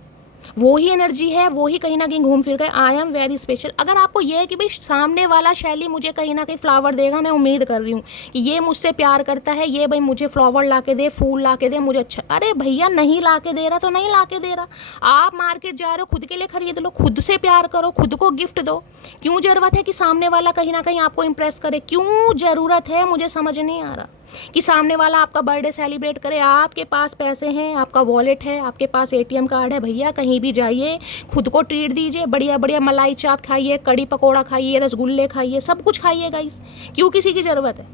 वो ही एनर्जी है, वो ही कहीं ना कहीं घूम फिर गए। I am very special. अगर आपको यह है कि भाई सामने वाला शैली मुझे कहीं ना कहीं फ्लावर देगा, मैं उम्मीद कर रही हूँ कि ये मुझसे प्यार करता है, ये भाई मुझे फ्लावर ला के दे, फूल ला के दे, मुझे अच्छा। अरे भैया नहीं ला के दे रहा तो नहीं ला के दे रहा। आप मार्केट जा रहे हो, खुद के लिए खरीद लो, खुद से प्यार करो, खुद को गिफ्ट दो। क्यों ज़रूरत है कि सामने वाला कहीं ना कहीं आपको इम्प्रेस करे? क्यों ज़रूरत है? मुझे समझ नहीं आ रहा कि सामने वाला आपका बर्थडे सेलिब्रेट करे। आपके पास पैसे हैं, आपका वॉलेट है, आपके पास एटीएम कार्ड है, भैया कहीं भी जाइए, खुद को ट्रीट दीजिए। बढ़िया बढ़िया मलाई चाप खाइए, कड़ी पकौड़ा खाइए, रसगुल्ले खाइए, सब कुछ खाइए गाइस। क्यों किसी की ज़रूरत है?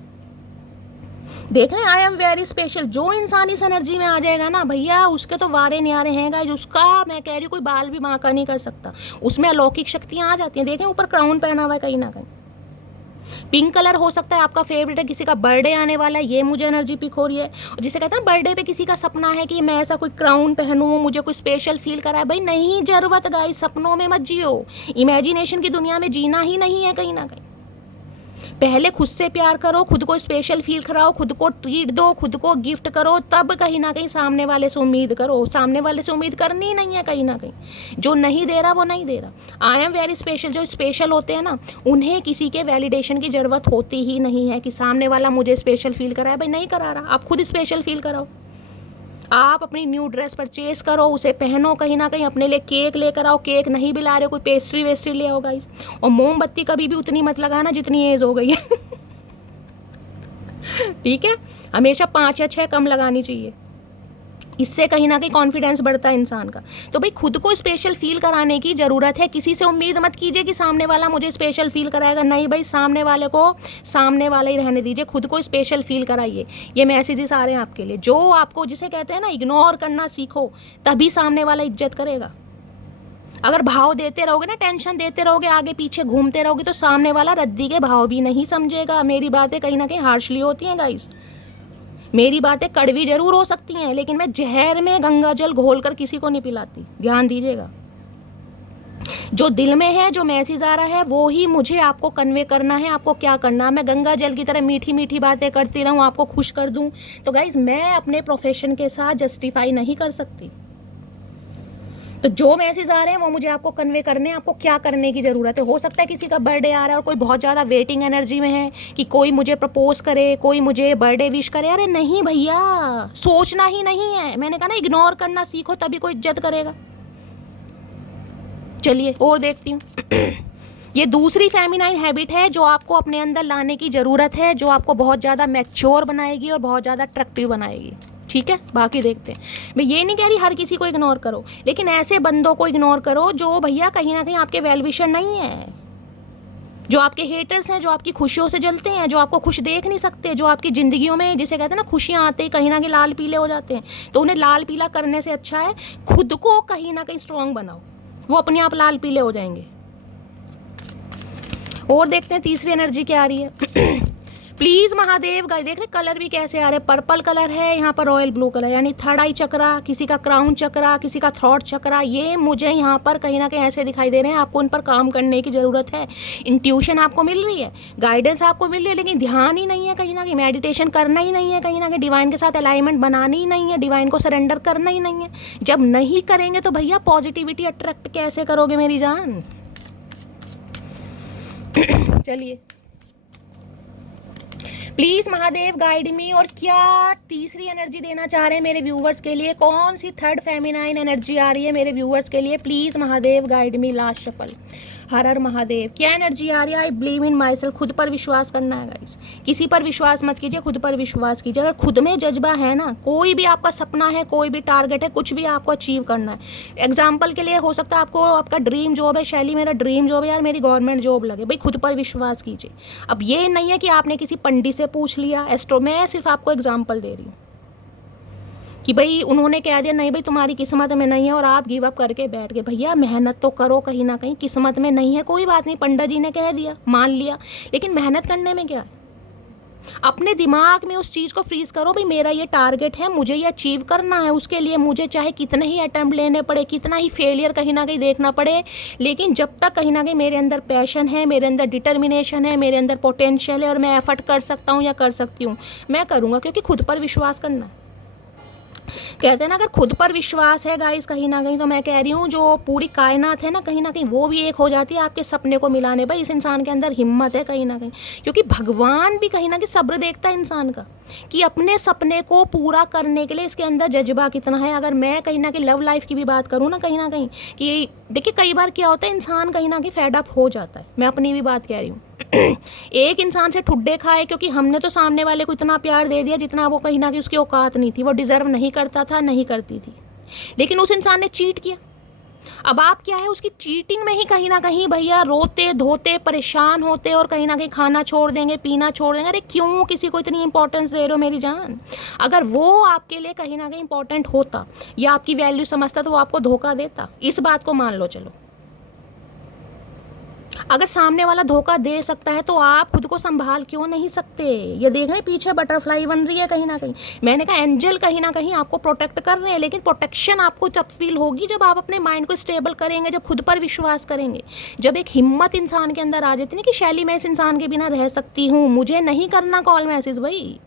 देख रहे हैं, आई एम वेरी स्पेशल। जो इंसान इस एनर्जी में आ जाएगा ना भैया, उसके तो वारे न्यारे हैं गाइस। उसका मैं कह रही हूँ कोई बाल भी बांका नहीं कर सकता। उसमें अलौकिक शक्तियाँ आ जाती हैं। देखें ऊपर क्राउन पहना हुआ है कहीं ना कहीं। पिंक कलर हो सकता है आपका फेवरेट है, किसी का बर्थडे आने वाला है, ये मुझे एनर्जी पिक हो रही है। और जिसे कहते हैं ना बर्थडे पे किसी का सपना है कि मैं ऐसा कोई क्राउन पहनूं, मुझे कोई स्पेशल फील कराए। भाई नहीं ज़रूरत गाइस, सपनों में मत जियो। इमेजिनेशन की दुनिया में जीना ही नहीं है कहीं ना कहीं। पहले खुद से प्यार करो, खुद को स्पेशल फील कराओ, खुद को ट्रीट दो, खुद को गिफ्ट करो, तब कहीं ना कहीं सामने वाले से उम्मीद करो। सामने वाले से उम्मीद करनी ही नहीं है कहीं ना कहीं। जो नहीं दे रहा वो नहीं दे रहा। I am very special. जो स्पेशल होते हैं ना, उन्हें किसी के वैलिडेशन की ज़रूरत होती ही नहीं है कि सामने वाला मुझे स्पेशल फील कराए। भाई नहीं करा रहा, आप खुद स्पेशल फील कराओ। आप अपनी न्यू ड्रेस परचेज करो, उसे पहनो, कहीं ना कहीं अपने लिए केक लेकर आओ। केक नहीं भी ला रहे हो, कोई पेस्ट्री वेस्ट्री ले आओ गाइस। और मोमबत्ती कभी भी उतनी मत लगाना जितनी एज हो गई है। ठीक है, हमेशा 5 या 6 कम लगानी चाहिए। इससे कहीं ना कहीं कॉन्फिडेंस बढ़ता है इंसान का। तो भाई खुद को स्पेशल फील कराने की ज़रूरत है। किसी से उम्मीद मत कीजिए कि सामने वाला मुझे स्पेशल फील कराएगा। नहीं भाई, सामने वाले को सामने वाला ही रहने दीजिए, खुद को स्पेशल फील कराइए। ये मैसेजेस आ रहे हैं आपके लिए। जो आपको, जिसे कहते हैं ना, इग्नोर करना सीखो, तभी सामने वाला इज्जत करेगा। अगर भाव देते रहोगे ना, टेंशन देते रहोगे, आगे पीछे घूमते रहोगे, तो सामने वाला रद्दी के भाव भी नहीं समझेगा। मेरी बातें कहीं ना कहीं हार्शली होती हैं गाइस, मेरी बातें कड़वी जरूर हो सकती हैं, लेकिन मैं जहर में गंगा जल घोलकर किसी को नहीं पिलाती, ध्यान दीजिएगा। जो दिल में है, जो मैसेज आ रहा है, वो ही मुझे आपको कन्वे करना है। आपको क्या करना है, मैं गंगा जल की तरह मीठी मीठी बातें करती रहूं, आपको खुश कर दूं, तो गाइज मैं अपने प्रोफेशन के साथ जस्टिफाई नहीं कर सकती। तो जो मैसेज आ रहे हैं वो मुझे आपको कन्वे करने हैं। आपको क्या करने की ज़रूरत है। हो सकता है किसी का बर्थडे आ रहा है और कोई बहुत ज़्यादा वेटिंग एनर्जी में है कि कोई मुझे प्रपोज करे, कोई मुझे बर्थडे विश करे। अरे नहीं भैया, सोचना ही नहीं है। मैंने कहा ना, इग्नोर करना सीखो, तभी कोई इज्जत करेगा। चलिए और देखती हूँ। ये दूसरी फेमिनाइन हैबिट है जो आपको अपने अंदर लाने की ज़रूरत है, जो आपको बहुत ज़्यादा मैच्योर बनाएगी और बहुत ज़्यादा अट्रैक्टिव बनाएगी। ठीक है, बाकी देखते हैं। मैं ये नहीं कह रही हर किसी को इग्नोर करो, लेकिन ऐसे बंदों को इग्नोर करो जो भैया कहीं ना कहीं आपके वेल विशर नहीं है, जो आपके हेटर्स हैं, जो आपकी खुशियों से जलते हैं, जो आपको खुश देख नहीं सकते, जो आपकी ज़िंदगियों में, जिसे कहते हैं ना, खुशियाँ आते ही कहीं ना कहीं लाल पीले हो जाते हैं। तो उन्हें लाल पीला करने से अच्छा है खुद को कहीं ना कहीं स्ट्रॉन्ग बनाओ, वो अपने आप लाल पीले हो जाएंगे। और देखते हैं तीसरी एनर्जी क्या आ रही है। प्लीज़ महादेव गाइस, देख रहे कलर भी कैसे आ रहे हैं। पर्पल कलर है, यहाँ पर रॉयल ब्लू कलर, यानी थर्ड आई चक्रा, किसी का क्राउन चक्रा, किसी का थ्रॉट चक्रा, ये मुझे यहाँ पर कहीं ना कहीं ऐसे दिखाई दे रहे हैं। आपको इन पर काम करने की ज़रूरत है। इंट्यूशन आपको मिल रही है, गाइडेंस आपको मिल रही है, लेकिन ध्यान ही नहीं है कहीं ना कहीं। मेडिटेशन करना ही नहीं है कहीं ना कहीं, डिवाइन के साथ अलाइनमेंट बनानी ही नहीं है, डिवाइन को सरेंडर करना ही नहीं है। जब नहीं करेंगे तो भैया पॉजिटिविटी अट्रैक्ट कैसे करोगे मेरी जान। चलिए, प्लीज़ महादेव गाइड मी। और क्या तीसरी एनर्जी देना चाह रहे हैं मेरे व्यूवर्स के लिए? कौन सी थर्ड फेमिनाइन एनर्जी आ रही है मेरे व्यूवर्स के लिए? Please Mahadev guide me. Last shuffle. हर हर महादेव। क्या एनर्जी आ रही है? I believe in myself. खुद पर विश्वास करना है गाइस, किसी पर विश्वास मत कीजिए, खुद पर विश्वास कीजिए। अगर खुद में जज्बा है ना, कोई भी आपका सपना है, कोई भी टारगेट है, कुछ भी आपको अचीव करना है। एग्जाम्पल के लिए हो सकता है आपको, आपका ड्रीम जॉब है, शैली मेरा ड्रीम जॉब है यार, मेरी गवर्नमेंट जॉब लगे, भाई खुद पर विश्वास कीजिए। अब ये नहीं है कि आपने किसी पंडित से पूछ लिया, एस्ट्रो, मैं सिर्फ आपको एग्जाम्पल दे रही हूँ कि भाई उन्होंने कह दिया नहीं भाई तुम्हारी किस्मत में नहीं है, और आप गिव अप करके बैठ गए। भैया मेहनत तो करो, कहीं ना कहीं किस्मत में नहीं है, कोई बात नहीं, पंडित जी ने कह दिया, मान लिया, लेकिन मेहनत करने में क्या है? अपने दिमाग में उस चीज़ को फ्रीज करो, भाई मेरा ये टारगेट है, मुझे ये अचीव करना है, उसके लिए मुझे चाहे कितने ही अटेम्प्ट लेने पड़े, कितना ही फेलियर कहीं ना कहीं देखना पड़े, लेकिन जब तक कहीं ना कहीं मेरे अंदर पैशन है, मेरे अंदर डिटर्मिनेशन है, मेरे अंदर पोटेंशियल है और मैं एफर्ट कर सकता हूँ या कर सकती हूँ, मैं करूँगा, क्योंकि खुद पर विश्वास करना है। कहते हैं ना, अगर खुद पर विश्वास है गाइस कहीं ना कहीं, तो मैं कह रही हूँ जो पूरी कायनात है ना, कहीं ना कहीं वो भी एक हो जाती है आपके सपने को मिलाने। भाई इस इंसान के अंदर हिम्मत है कहीं ना कहीं, क्योंकि भगवान भी कहीं ना कहीं सब्र देखता है इंसान का, कि अपने सपने को पूरा करने के लिए इसके अंदर जज्बा कितना है। अगर मैं कहीं ना कहीं लव लाइफ की भी बात करूँ ना, कहीं ना कहीं, कि देखिए कई बार क्या होता है, इंसान कहीं ना कहीं फेड अप हो जाता है। मैं अपनी भी बात कह रही हूँ। एक इंसान से ठुड्डे खाए, क्योंकि हमने तो सामने वाले को इतना प्यार दे दिया जितना वो कहीं ना कहीं उसकी औकात नहीं थी, वो डिजर्व नहीं करता था, नहीं करती थी, लेकिन उस इंसान ने चीट किया। अब आप क्या है, उसकी चीटिंग में ही कहीं ना कहीं भैया रोते धोते परेशान होते, और कहीं ना कहीं खाना छोड़ देंगे, पीना छोड़ देंगे। अरे क्यों किसी को इतनी इंपॉर्टेंस दे रहे हो मेरी जान? अगर वो आपके लिए कहीं ना कहीं इंपॉर्टेंट होता या आपकी वैल्यू समझता, तो वो आपको धोखा देता। इस बात को मान लो। चलो, अगर सामने वाला धोखा दे सकता है तो आप खुद को संभाल क्यों नहीं सकते? ये देख रहे हैं पीछे बटरफ्लाई बन रही है कहीं ना कहीं। मैंने कहा एंजल कहीं ना कहीं आपको प्रोटेक्ट कर रहे हैं, लेकिन प्रोटेक्शन आपको जब फील होगी जब आप अपने माइंड को स्टेबल करेंगे, जब खुद पर विश्वास करेंगे, जब एक हिम्मत इंसान के अंदर आ जाती है ना कि शैली मैं इस इंसान के बिना रह सकती हूँ, मुझे नहीं करना कॉल मैसेज। भाई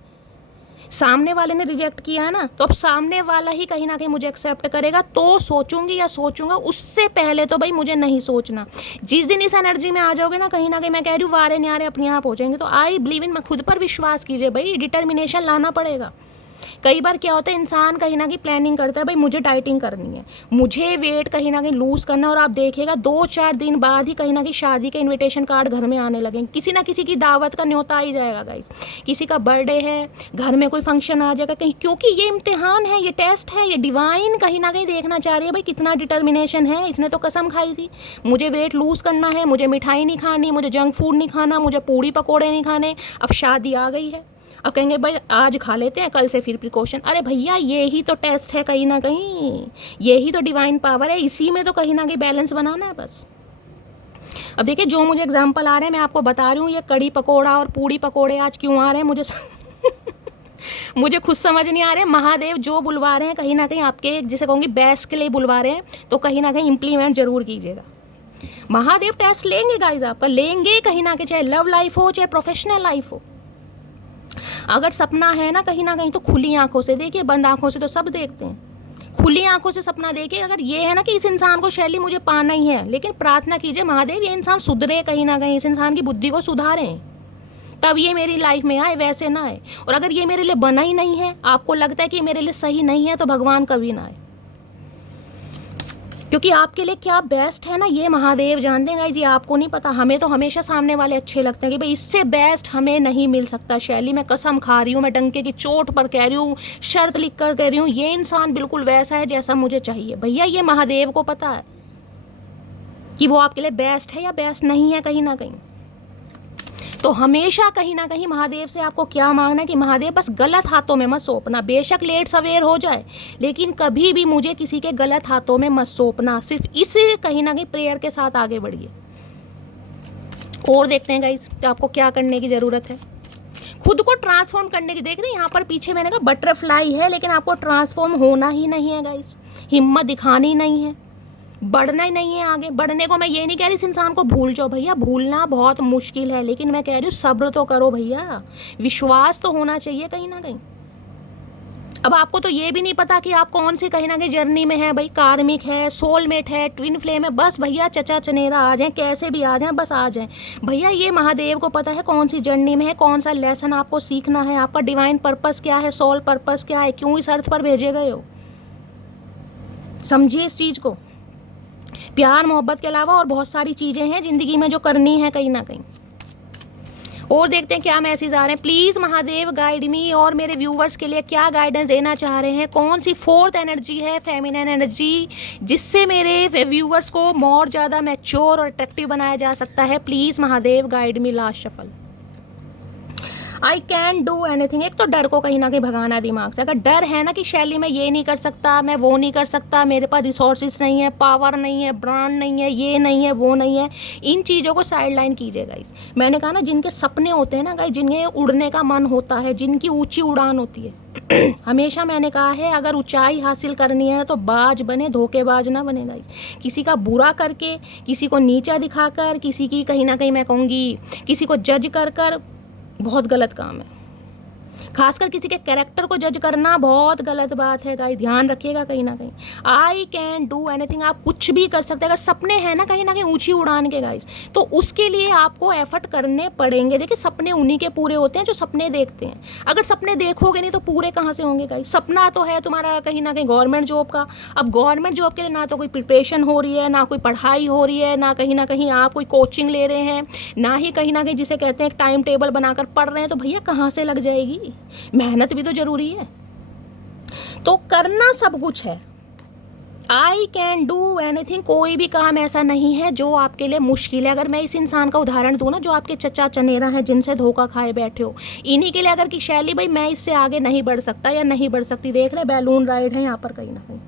सामने वाले ने रिजेक्ट किया है ना, तो अब सामने वाला ही कहीं ना कहीं मुझे एक्सेप्ट करेगा, तो सोचूंगी या सोचूंगा। उससे पहले तो भाई मुझे नहीं सोचना। जिस दिन इस एनर्जी में आ जाओगे ना, कहीं ना कहीं मैं कह रही हूँ वारे न्यारे अपने आप हो जाएंगे। तो आई बिलीव इन, खुद पर विश्वास कीजिए भाई, डिटर्मिनेशन लाना पड़ेगा। कई बार क्या होता है, इंसान कहीं ना कहीं प्लानिंग करता है भाई मुझे डाइटिंग करनी है, मुझे वेट कहीं ना कहीं लूज़ करना है, और आप देखिएगा 2-4 दिन बाद ही कहीं ना कहीं शादी के इनविटेशन कार्ड घर में आने लगेंगे, किसी ना किसी की दावत का न्योता आ ही जाएगा गाइस, किसी का बर्थडे है, घर में कोई फंक्शन आ जाएगा कहीं, क्योंकि ये इम्तिहान है, ये टेस्ट है, ये डिवाइन कहीं ना कहीं देखना चाह रही है भाई कितना डिटर्मिनेशन है। इसने तो कसम खाई थी मुझे वेट लूज़ करना है, मुझे मिठाई नहीं खानी, मुझे जंक फूड नहीं खाना, मुझे पूड़ी पकौड़े नहीं खाने। अब शादी आ गई है, अब कहेंगे भाई आज खा लेते हैं, कल से फिर प्रिकॉशन। अरे भैया ये ही तो टेस्ट है कहीं ना कहीं, ये ही तो डिवाइन पावर है, इसी में तो कहीं ना कहीं बैलेंस बनाना है बस। अब देखिए जो मुझे एग्जाम्पल आ रहे हैं मैं आपको बता रही हूँ, ये कड़ी पकोड़ा और पूड़ी पकोड़े आज क्यों आ रहे हैं मुझे खुद समझ नहीं आ रहे। महादेव जो बुलवा रहे हैं कहीं ना कहीं आपके जिसे कहूँगी बेस्ट के लिए बुलवा रहे हैं, तो कहीं ना कहीं इम्प्लीमेंट जरूर कीजिएगा। महादेव टेस्ट लेंगे गाइज, आपका लेंगे कहीं ना कहीं, चाहे लव लाइफ हो चाहे प्रोफेशनल लाइफ हो। अगर सपना है ना कहीं तो खुली आंखों से देखिए, बंद आंखों से तो सब देखते हैं। खुली आंखों से सपना देखिए। अगर ये है ना कि इस इंसान को शैली मुझे पाना ही है, लेकिन प्रार्थना कीजिए महादेव ये इंसान सुधरे कहीं ना कहीं, इस इंसान की बुद्धि को सुधारें, तब ये मेरी लाइफ में आए, वैसे ना आए। और अगर ये मेरे लिए बना ही नहीं है, आपको लगता है कि मेरे लिए सही नहीं है, तो भगवान कभी ना आए, क्योंकि आपके लिए क्या बेस्ट है ना ये महादेव जानते हैं गाइस, ये आपको नहीं पता। हमें तो हमेशा सामने वाले अच्छे लगते हैं कि भाई इससे बेस्ट हमें नहीं मिल सकता। शैली मैं कसम खा रही हूँ, मैं डंके की चोट पर कह रही हूँ, शर्त लिख कर कह रही हूँ, ये इंसान बिल्कुल वैसा है जैसा मुझे चाहिए। भैया ये महादेव को पता है कि वो आपके लिए बेस्ट है या बेस्ट नहीं है कहीं ना कहीं। तो हमेशा कहीं ना कहीं महादेव से आपको क्या मांगना है कि महादेव बस गलत हाथों में मत सौंपना, बेशक लेट सवेर हो जाए, लेकिन कभी भी मुझे किसी के गलत हाथों में मत सौंपना। सिर्फ इस कहीं ना कहीं प्रेयर के साथ आगे बढ़िए। और देखते हैं गाइस तो आपको क्या करने की ज़रूरत है, खुद को ट्रांसफॉर्म करने की। देख रहे हैं यहाँ पर पीछे मैंने कहा बटरफ्लाई है, लेकिन आपको ट्रांसफॉर्म होना ही नहीं है गाइस, हिम्मत दिखानी नहीं है, बढ़ना ही नहीं है आगे। बढ़ने को मैं ये नहीं कह रही इस इंसान को भूल जाओ, भैया भूलना बहुत मुश्किल है, लेकिन मैं कह रही हूँ सब्र तो करो भैया, विश्वास तो होना चाहिए कहीं ना कहीं। अब आपको तो ये भी नहीं पता कि आप कौन सी कहीं ना कहीं जर्नी में है, भाई कार्मिक है, सोलमेट है, ट्विन फ्लेम है, बस भैया चचा चनेरा आ जाएं, कैसे भी आ जाएं, बस आ जाएं भैया। ये महादेव को पता है कौन सी जर्नी में है, कौन सा लेसन आपको सीखना है, आपका डिवाइन पर्पस क्या है, सोल पर्पस क्या है, क्यों इस अर्थ पर भेजे गए हो। समझिए इस चीज़ को। प्यार मोहब्बत के अलावा और बहुत सारी चीज़ें हैं ज़िंदगी में जो करनी है कहीं ना कहीं। और देखते हैं क्या मैसेज आ रहे हैं। प्लीज़ महादेव गाइड मी, और मेरे व्यूवर्स के लिए क्या गाइडेंस देना चाह रहे हैं, कौन सी फोर्थ एनर्जी है, फेमिनिन एनर्जी, जिससे मेरे व्यूवर्स को मोर ज़्यादा मैच्योर और अट्रैक्टिव बनाया जा सकता है। Please Mahadev guide me. Last shuffle. I can do anything. एक तो डर को कहीं ना कहीं भगाना दिमाग से। अगर डर है ना कि शैली मैं ये नहीं कर सकता, मैं वो नहीं कर सकता, मेरे पास रिसोर्सेज नहीं है, पावर नहीं है, ब्रांड नहीं है, ये नहीं है, वो नहीं है, इन चीज़ों को साइड लाइन कीजिए गाइस। मैंने कहा ना जिनके सपने होते हैं ना गाइस, जिन्हें उड़ने का मन होता है, जिनकी ऊंची उड़ान होती है हमेशा मैंने कहा है अगर ऊंचाई हासिल करनी है तो बाज बने, धोखेबाज ना बने गाइस। किसी का बुरा करके, किसी को नीचा दिखाकर, किसी की कहीं ना कहीं मैं कहूँगी किसी को जज कर कर बहुत गलत काम है। खासकर किसी के कैरेक्टर को जज करना बहुत गलत बात है गाइस, ध्यान रखिएगा कहीं ना कहीं। आई कैन डू एनीथिंग, आप कुछ भी कर सकते हैं। अगर सपने हैं ना कहीं ऊंची उड़ान के गाइस, तो उसके लिए आपको एफर्ट करने पड़ेंगे। देखिए सपने उन्हीं के पूरे होते हैं जो सपने देखते हैं। अगर सपने देखोगे नहीं तो पूरे कहाँ से होंगे गाइस। सपना तो है तुम्हारा कहीं ना कहीं गवर्नमेंट जॉब का। अब गवर्नमेंट जॉब के लिए ना तो कोई प्रिपरेशन हो रही है, ना कोई पढ़ाई हो रही है, ना कहीं आप कोई कोचिंग ले रहे हैं, ना ही कहीं जिसे कहते हैं एक टाइम टेबल बनाकर पढ़ रहे हैं, तो भैया कहाँ से लग जाएगी। मेहनत भी तो जरूरी है। तो करना सब कुछ है। आई कैन डू एनीथिंग, कोई भी काम ऐसा नहीं है जो आपके लिए मुश्किल है। अगर मैं इस इंसान का उदाहरण दूँ ना जो आपके चचा चनेरा हैं, जिनसे धोखा खाए बैठे हो, इन्हीं के लिए अगर कि शैली भाई मैं इससे आगे नहीं बढ़ सकता या नहीं बढ़ सकती, देख रहे बैलून राइड है यहाँ पर कहीं ना कहीं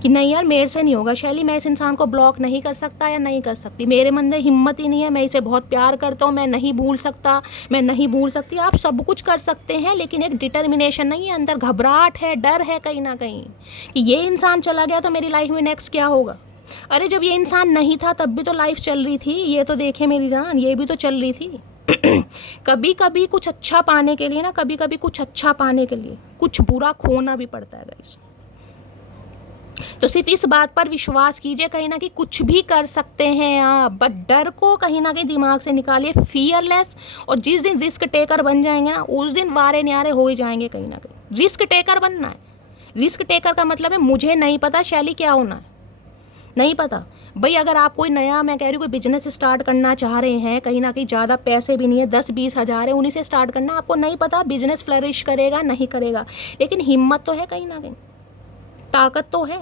कि नहीं यार मेरे से नहीं होगा शैली, मैं इस इंसान को ब्लॉक नहीं कर सकता या नहीं कर सकती, मेरे मन में हिम्मत ही नहीं है, मैं इसे बहुत प्यार करता हूँ, मैं नहीं भूल सकता, मैं नहीं भूल सकती। आप सब कुछ कर सकते हैं, लेकिन एक डिटर्मिनेशन नहीं है, अंदर घबराहट है, डर है कहीं ना कहीं कि ये इंसान चला गया तो मेरी लाइफ में नेक्स्ट क्या होगा। अरे जब ये इंसान नहीं था तब भी तो लाइफ चल रही थी, ये तो देखे मेरी जान, ये भी तो चल रही थी कभी कभी कुछ अच्छा पाने के लिए ना, कभी कभी कुछ अच्छा पाने के लिए कुछ बुरा खोना भी पड़ता है गाइस। तो सिर्फ इस बात पर विश्वास कीजिए कहीं ना कहीं कुछ भी कर सकते हैं आप, बट डर को कहीं ना कहीं दिमाग से निकालिए, फियरलेस। और जिस दिन रिस्क टेकर बन जाएंगे ना, उस दिन वारे न्यारे हो ही जाएंगे। कहीं ना कहीं रिस्क टेकर बनना है। रिस्क टेकर का मतलब है मुझे नहीं पता शैली क्या होना है, नहीं पता भाई। अगर आप कोई नया, मैं कह रही हूँ, कोई बिजनेस स्टार्ट करना चाह रहे हैं, कहीं ना कहीं ज़्यादा पैसे भी नहीं है, 10-20 हज़ार है, उन्हीं से स्टार्ट करना। आपको नहीं पता बिजनेस फ्लरिश करेगा नहीं करेगा, लेकिन हिम्मत तो है, कहीं ना कहीं ताकत तो है,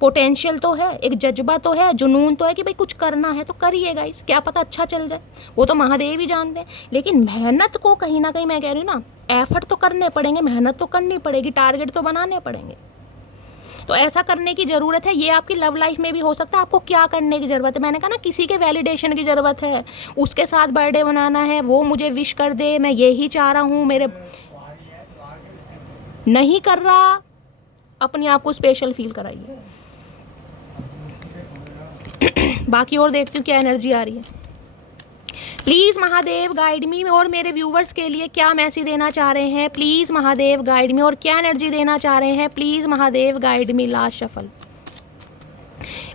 पोटेंशियल तो है, एक जज्बा तो है, जुनून तो है कि भाई कुछ करना है तो करिए गाइस, क्या पता अच्छा चल जाए, वो तो महादेव ही जानते हैं। लेकिन मेहनत को कहीं ना कहीं, मैं कह रही हूँ ना, एफर्ट तो करने पड़ेंगे, मेहनत तो करनी पड़ेगी, टारगेट तो बनाने पड़ेंगे। तो ऐसा करने की ज़रूरत है। ये आपकी लव लाइफ में भी हो सकता है। आपको क्या करने की ज़रूरत है? मैंने कहा ना, किसी के वैलिडेशन की ज़रूरत है, उसके साथ बर्थडे मनाना है, वो मुझे विश कर दे, मैं यही चाह रहा हूँ, मेरे नहीं कर रहा, अपने आप को स्पेशल फील कराइए। बाकी और देखती हूँ क्या एनर्जी आ रही है। प्लीज़ महादेव गाइड मी, और मेरे व्यूवर्स के लिए क्या मैसेज देना चाह रहे हैं, प्लीज़ महादेव गाइड मी, और क्या एनर्जी देना चाह रहे हैं, please Mahadev guide me. Last shuffle,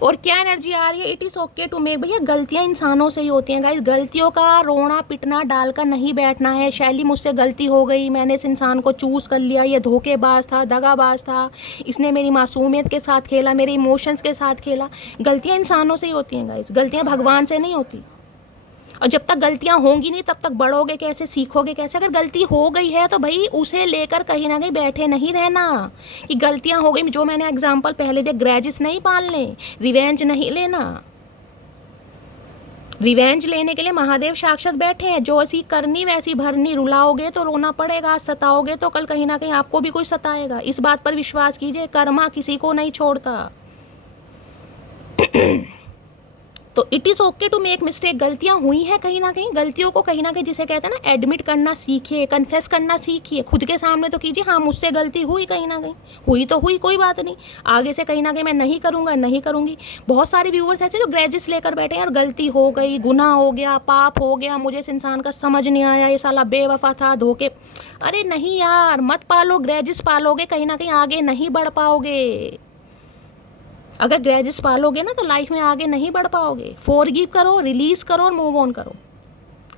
और क्या एनर्जी आ रही है? It is okay to make. भैया गलतियाँ इंसानों से ही होती हैं गाइस, गलतियों का रोना पिटना डालकर नहीं बैठना है। शैली मुझसे गलती हो गई, मैंने इस इंसान को चूज़ कर लिया, ये धोखेबाज था, दगाबाज था, इसने मेरी मासूमियत के साथ खेला, मेरे इमोशंस के साथ खेला। गलतियाँ इंसानों से ही होती हैं गाइस, गलतियाँ भगवान से नहीं होती। और जब तक गलतियां होंगी नहीं, तब तक बढ़ोगे कैसे, सीखोगे कैसे? अगर गलती हो गई है तो भाई उसे लेकर कहीं ना कहीं बैठे नहीं रहना कि गलतियां हो गई। जो मैंने एग्जांपल पहले दिया, ग्रैजेस नहीं पालने, रिवेंज नहीं लेना। रिवेंज लेने के लिए महादेव साक्षात बैठे हैं। जो ऐसी करनी वैसी भरनी, रुलाओगे तो रोना पड़ेगा, सताओगे तो कल कहीं ना कहीं आपको भी कोई सताएगा। इस बात पर विश्वास कीजिए, कर्मा किसी को नहीं छोड़ता। तो it is okay to make mistake. गलतियां हुई हैं कहीं ना कहीं, गलतियों को कहीं ना कहीं, जिसे कहते हैं ना, एडमिट करना सीखिए, कन्फेस करना सीखिए। खुद के सामने तो कीजिए, हाँ मुझसे गलती हुई, कहीं ना कहीं हुई तो हुई, कोई बात नहीं, आगे से कहीं ना कहीं मैं नहीं करूँगा, नहीं करूँगी। बहुत सारे व्यूअर्स ऐसे जो ग्रेजेस लेकर बैठे हैं, और गलती हो गई, गुनाह हो गया, पाप हो गया, मुझे इस इंसान का समझ नहीं आया, ये साला बेवफा था, धोखे। अरे नहीं यार, मत पालो ग्रेजेस, पालोगे कहीं ना कहीं आगे नहीं बढ़ पाओगे। अगर ग्रेजेस पालोगे ना तो लाइफ में आगे नहीं बढ़ पाओगे। फॉरगिव करो, रिलीज करो और मूव ऑन करो।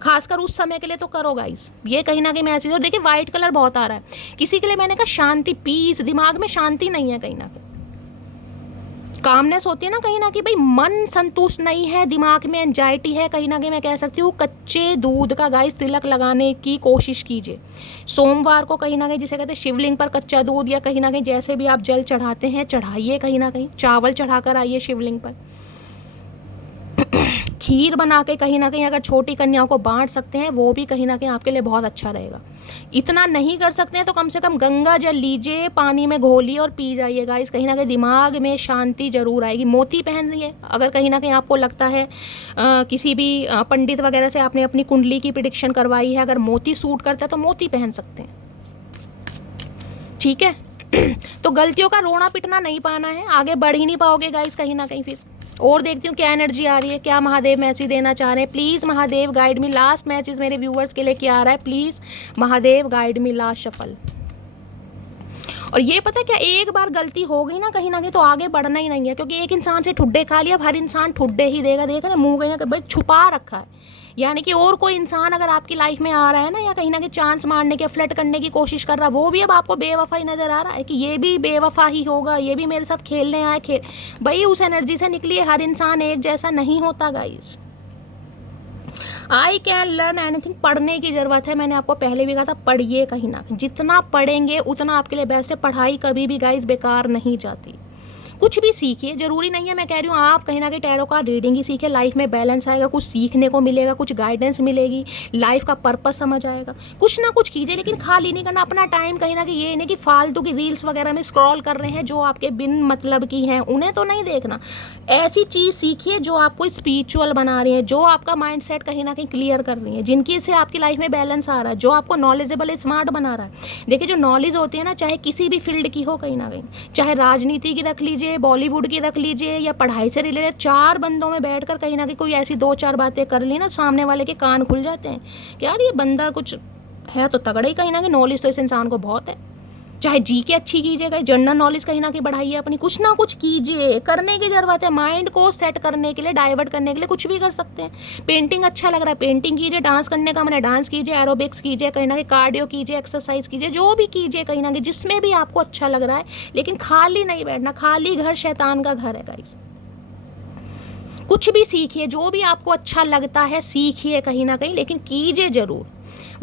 खासकर उस समय के लिए तो करो गाइस। ये कहीं ना कहीं मैसेज। और देखिए वाइट कलर बहुत आ रहा है किसी के लिए, मैंने कहा शांति, पीस, दिमाग में शांति नहीं है, कहीं ना कहीं कामनेस होती है ना, कहीं ना कहीं भाई मन संतुष्ट नहीं है, दिमाग में एंजाइटी है, कहीं ना कहीं मैं कह सकती हूँ कच्चे दूध का गाइस तिलक लगाने की कोशिश कीजिए। सोमवार को कहीं ना कहीं, जिसे कहते हैं शिवलिंग पर कच्चा दूध, या कहीं ना कहीं जैसे भी आप जल चढ़ाते हैं चढ़ाइए, कहीं ना कहीं चावल चढ़ाकर आइए शिवलिंग पर। खीर बना के कहीं ना कहीं अगर छोटी कन्याओं को बांट सकते हैं, वो भी कहीं ना कहीं आपके लिए बहुत अच्छा रहेगा। इतना नहीं कर सकते हैं तो कम से कम गंगा जल लीजिए, पानी में घोलिए और पी जाइएगा। इस कहीं ना कहीं दिमाग में शांति जरूर आएगी। मोती पहनिए, अगर कहीं ना कहीं आपको लगता है किसी भी पंडित वगैरह से आपने अपनी कुंडली की प्रेडिक्शन करवाई है, अगर मोती सूट करता है तो मोती पहन सकते हैं, ठीक है। तो गलतियों का रोना पिटना नहीं पाना है, आगे बढ़ ही नहीं पाओगे गाइस कहीं ना कहीं। फिर और देखती हूँ क्या एनर्जी आ रही है, क्या महादेव मैसेज देना चाह रहे हैं। Please Mahadev guide me. Last message मेरे व्यूवर्स के लिए क्या आ रहा है, please Mahadev guide me. Last shuffle. और ये पता है क्या, एक बार गलती हो गई ना कहीं ना कहीं तो आगे बढ़ना ही नहीं है, क्योंकि एक इंसान से ठुड्डे खा लिया, अब हर इंसान ठुड्डे ही देगा। देखा ना, मुँह कहीं ना भाई छुपा रखा है। यानी कि और कोई इंसान अगर आपकी लाइफ में आ रहा है ना, या कहीं ना कहीं चांस मारने के, फ्लर्ट करने की कोशिश कर रहा है, वो भी अब आपको बेवफा ही नजर आ रहा है कि ये भी बेवफा ही होगा, ये भी मेरे साथ खेलने आए, भाई उस एनर्जी से निकलिए। हर इंसान एक जैसा नहीं होता guys. I can learn anything. पढ़ने की ज़रूरत है, मैंने आपको पहले भी कहा था, पढ़िए कहीं ना कहीं। जितना पढ़ेंगे उतना आपके लिए बेस्ट है। पढ़ाई कभी भी गाइस बेकार नहीं जाती। कुछ भी सीखिए, जरूरी नहीं है मैं कह रही हूँ आप कहीं ना कहीं टैरो का रीडिंग ही सीखिए। लाइफ में बैलेंस आएगा, कुछ सीखने को मिलेगा, कुछ गाइडेंस मिलेगी, लाइफ का पर्पस समझ आएगा। कुछ ना कुछ कीजिए, लेकिन खाली नहीं करना अपना टाइम। कहीं ना कहीं ये नहीं कि फालतू की रील्स वगैरह में स्क्रॉल कर रहे हैं जो आपके बिन मतलब की हैं, उन्हें तो नहीं देखना। ऐसी चीज़ सीखिए जो आपको स्पिरिचुअल बना रही है, जो आपका माइंड सेट कहीं ना कहीं क्लियर कर रही है, जिनकी से आपकी लाइफ में बैलेंस आ रहा है, जो आपको नॉलेजेबल स्मार्ट बना रहा है। देखिए जो नॉलेज होती है ना, चाहे किसी भी फील्ड की हो, कहीं ना कहीं चाहे राजनीति की रख लीजिए, बॉलीवुड की रख लीजिए, या पढ़ाई से रिलेटेड, चार बंदों में बैठकर कहीं ना कहीं कोई ऐसी 2-4 बातें कर ली ना, सामने वाले के कान खुल जाते हैं कि यार ये बंदा कुछ है तो तगड़ा ही, कहीं ना कहीं नॉलेज तो इस इंसान को बहुत है। चाहे जीके अच्छी कीजिएगा, जनरल नॉलेज कहीं ना कहीं बढ़ाइए अपनी, कुछ ना कुछ कीजिए, करने की जरूरत है। माइंड को सेट करने के लिए, डाइवर्ट करने के लिए कुछ भी कर सकते हैं। पेंटिंग अच्छा लग रहा है, पेंटिंग कीजिए। डांस करने का मन है, डांस कीजिए। एरोबिक्स कीजिए, कहीं ना कहीं कार्डियो कीजिए, एक्सरसाइज कीजिए, जो भी कीजिए कहीं ना कहीं जिसमें भी आपको अच्छा लग रहा है। लेकिन खाली नहीं बैठना, खाली घर शैतान का घर है गाइस। कुछ भी सीखिए, जो भी आपको अच्छा लगता है सीखिए कहीं ना कहीं, लेकिन कीजिए जरूर।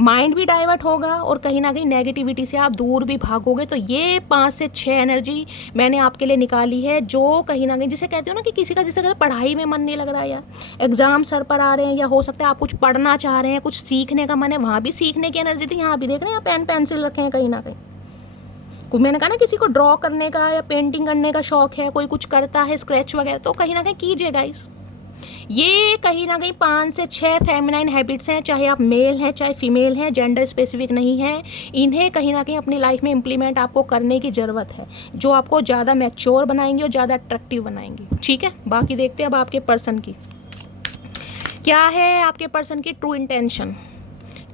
माइंड भी डाइवर्ट होगा और कहीं ना कहीं नेगेटिविटी से आप दूर भी भागोगे। तो ये 5 से 6 एनर्जी मैंने आपके लिए निकाली है, जो कहीं ना कहीं, जिसे कहते हो ना कि किसी का जैसे पढ़ाई में मन नहीं लग रहा है, या एग्जाम सर पर आ रहे हैं, या हो सकता है आप कुछ पढ़ना चाह रहे हैं, कुछ सीखने का मन है, वहाँ भी सीखने की एनर्जी थी। यहाँ भी देख रहे हैं, पेन पेंसिल रखे हैं कहीं ना कहीं। मैंने कहा ना, किसी को ड्रॉ करने का या पेंटिंग करने का शौक है, कोई कुछ करता है स्क्रैच वगैरह, तो कहीं ना कहीं कीजिए गाइस। ये कहीं ना कहीं 5 से 6 फेमिनाइन हैबिट्स हैं, चाहे आप मेल हैं चाहे फीमेल हैं, जेंडर स्पेसिफिक नहीं है। इन्हें कहीं ना कहीं अपनी लाइफ में इम्प्लीमेंट आपको करने की ज़रूरत है, जो आपको ज़्यादा मैच्योर बनाएंगे और ज़्यादा अट्रैक्टिव बनाएंगे। ठीक है, बाकी देखते हैं अब आपके पर्सन की क्या है, आपके पर्सन की ट्रू इंटेंशन।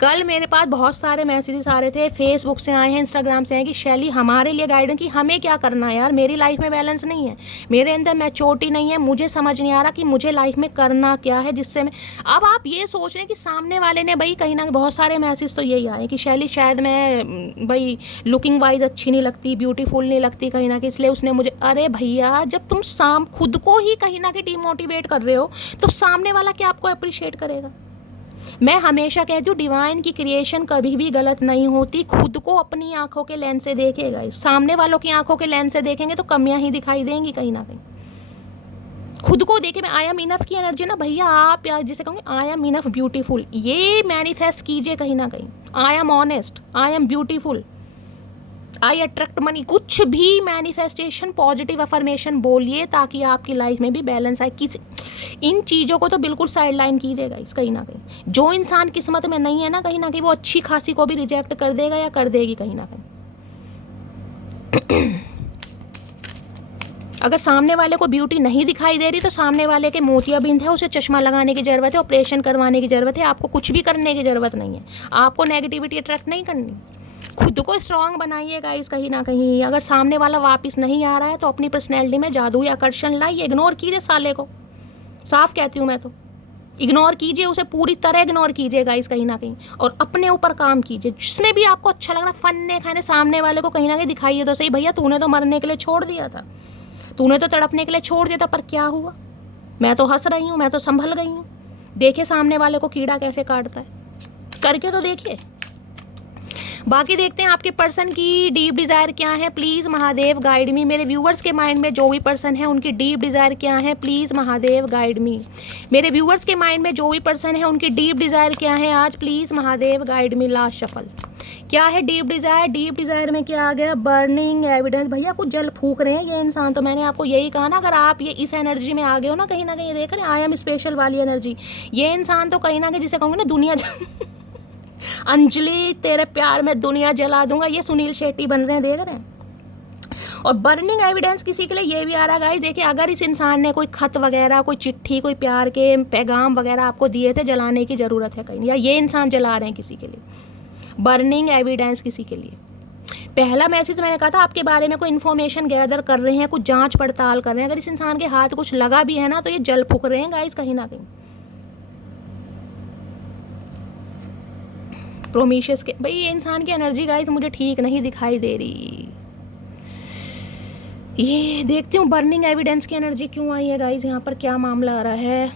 कल मेरे पास बहुत सारे मैसेजेस आ रहे थे, फेसबुक से आए हैं, इंस्टाग्राम से आए कि शैली हमारे लिए गाइडेंस की, हमें क्या करना है यार, मेरी लाइफ में बैलेंस नहीं है, मेरे अंदर मैच्योरिटी नहीं है, मुझे समझ नहीं आ रहा कि मुझे लाइफ में करना क्या है, जिससे मैं। अब आप ये सोच रहे हैं कि सामने वाले ने भाई कहीं ना बहुत सारे मैसेज तो यही आए कि शैली शायद मैं भाई लुकिंग वाइज अच्छी नहीं लगती, ब्यूटीफुल नहीं लगती कहीं ना कहीं, इसलिए उसने मुझे। अरे भैया, जब तुम खुद को ही कहीं ना कहीं डिमोटिवेट कर रहे हो तो सामने वाला क्या आपको अप्रिशिएट करेगा। मैं हमेशा कहती हूँ, डिवाइन की क्रिएशन कभी भी गलत नहीं होती। खुद को अपनी आंखों के लेंस से देखेगा, सामने वालों की आंखों के लेंस से देखेंगे तो कमियां ही दिखाई देंगी कहीं ना कहीं। खुद को देखे, मैं आई एम इनफ की एनर्जी ना भैया, आप यार जिसे कहूँगी आई एम इनफ ब्यूटीफुल, ये मैनिफेस्ट कीजिए कहीं ना कहीं। I am honest, I am beautiful, I attract money, कुछ भी मैनिफेस्टेशन पॉजिटिव अफर्मेशन बोलिए ताकि आपकी लाइफ में भी बैलेंस आए। किसी इन चीज़ों को तो बिल्कुल साइड लाइन कीजिएगा इस कहीं ना कहीं। जो इंसान किस्मत में नहीं है ना कहीं ना कहीं, वो अच्छी खासी को भी रिजेक्ट कर देगा या कर देगी कहीं ना कहीं। अगर सामने वाले को ब्यूटी नहीं दिखाई दे रही तो सामने वाले के मोतियाबिंद है, उसे चश्मा लगाने की ज़रूरत है, ऑपरेशन करवाने की ज़रूरत है। आपको कुछ भी करने की ज़रूरत नहीं है, आपको नेगेटिविटी अट्रैक्ट नहीं करनी। खुद को स्ट्रांग बनाइए गाइस कहीं ना कहीं। अगर सामने वाला वापस नहीं आ रहा है तो अपनी पर्सनैलिटी में जादू या आकर्षण लाइए। इग्नोर कीजिए साले को, साफ कहती हूँ मैं तो, इग्नोर कीजिए उसे, पूरी तरह इग्नोर कीजिए गाइस कहीं ना कहीं, और अपने ऊपर काम कीजिए। जिसमें भी आपको अच्छा लग रहा है, फन्ने खाने सामने वाले को कहीं ना कहीं दिखाइए तो सही, भैया तूने तो मरने के लिए छोड़ दिया था, तूने तो तड़पने के लिए छोड़ दिया था, पर क्या हुआ, मैं तो हंस रही हूँ, मैं तो संभल गई हूँ। देखिए सामने वाले को कीड़ा कैसे काटता है, करके तो देखिए। बाकी देखते हैं आपके पर्सन की डीप डिज़ायर क्या है। प्लीज़ महादेव गाइड मी। मेरे व्यूवर्स के माइंड में जो भी पर्सन है उनकी डीप डिज़ायर क्या है, प्लीज़ महादेव गाइड मी। मेरे व्यूवर्स के माइंड में जो भी पर्सन है उनकी डीप डिज़ायर क्या है आज, please Mahadev guide me. Last shuffle क्या है डीप डिज़ायर। डीप डिज़ायर में क्या आ गया, बर्निंग एविडेंस। भैया कुछ जल फूक रहे हैं ये इंसान, तो मैंने आपको यही कहा ना, अगर आप ये इस एनर्जी में आ गए हो ना कहीं देख रहे हैं, आई एम स्पेशल वाली एनर्जी, ये इंसान तो कहीं ना कहीं जिसे कहूँगी ना दुनिया अंजलि तेरे प्यार में दुनिया जला दूंगा, ये सुनील शेट्टी बन रहे हैं, देख रहे हैं। और बर्निंग एविडेंस किसी के लिए ये भी आ रहा है गाइस, देखिए अगर इस इंसान ने कोई खत वगैरह, कोई चिट्ठी, कोई प्यार के पैगाम वगैरह आपको दिए थे, जलाने की ज़रूरत है कहीं, या ये इंसान जला रहे हैं किसी के लिए, बर्निंग एविडेंस किसी के लिए। पहला मैसेज मैंने कहा था आपके बारे में कोई इन्फॉर्मेशन गैदर कर रहे हैं, कुछ जांच पड़ताल कर रहे हैं। अगर इस इंसान के हाथ कुछ लगा भी है ना तो ये जल फूक रहे हैं गाइस कहीं ना कहीं। प्रोमिशियस के भाई, ये इंसान की एनर्जी गाइस मुझे ठीक नहीं दिखाई दे रही। ये देखती हूँ बर्निंग एविडेंस की एनर्जी क्यों आई है गाइस, यहाँ पर क्या मामला आ रहा है।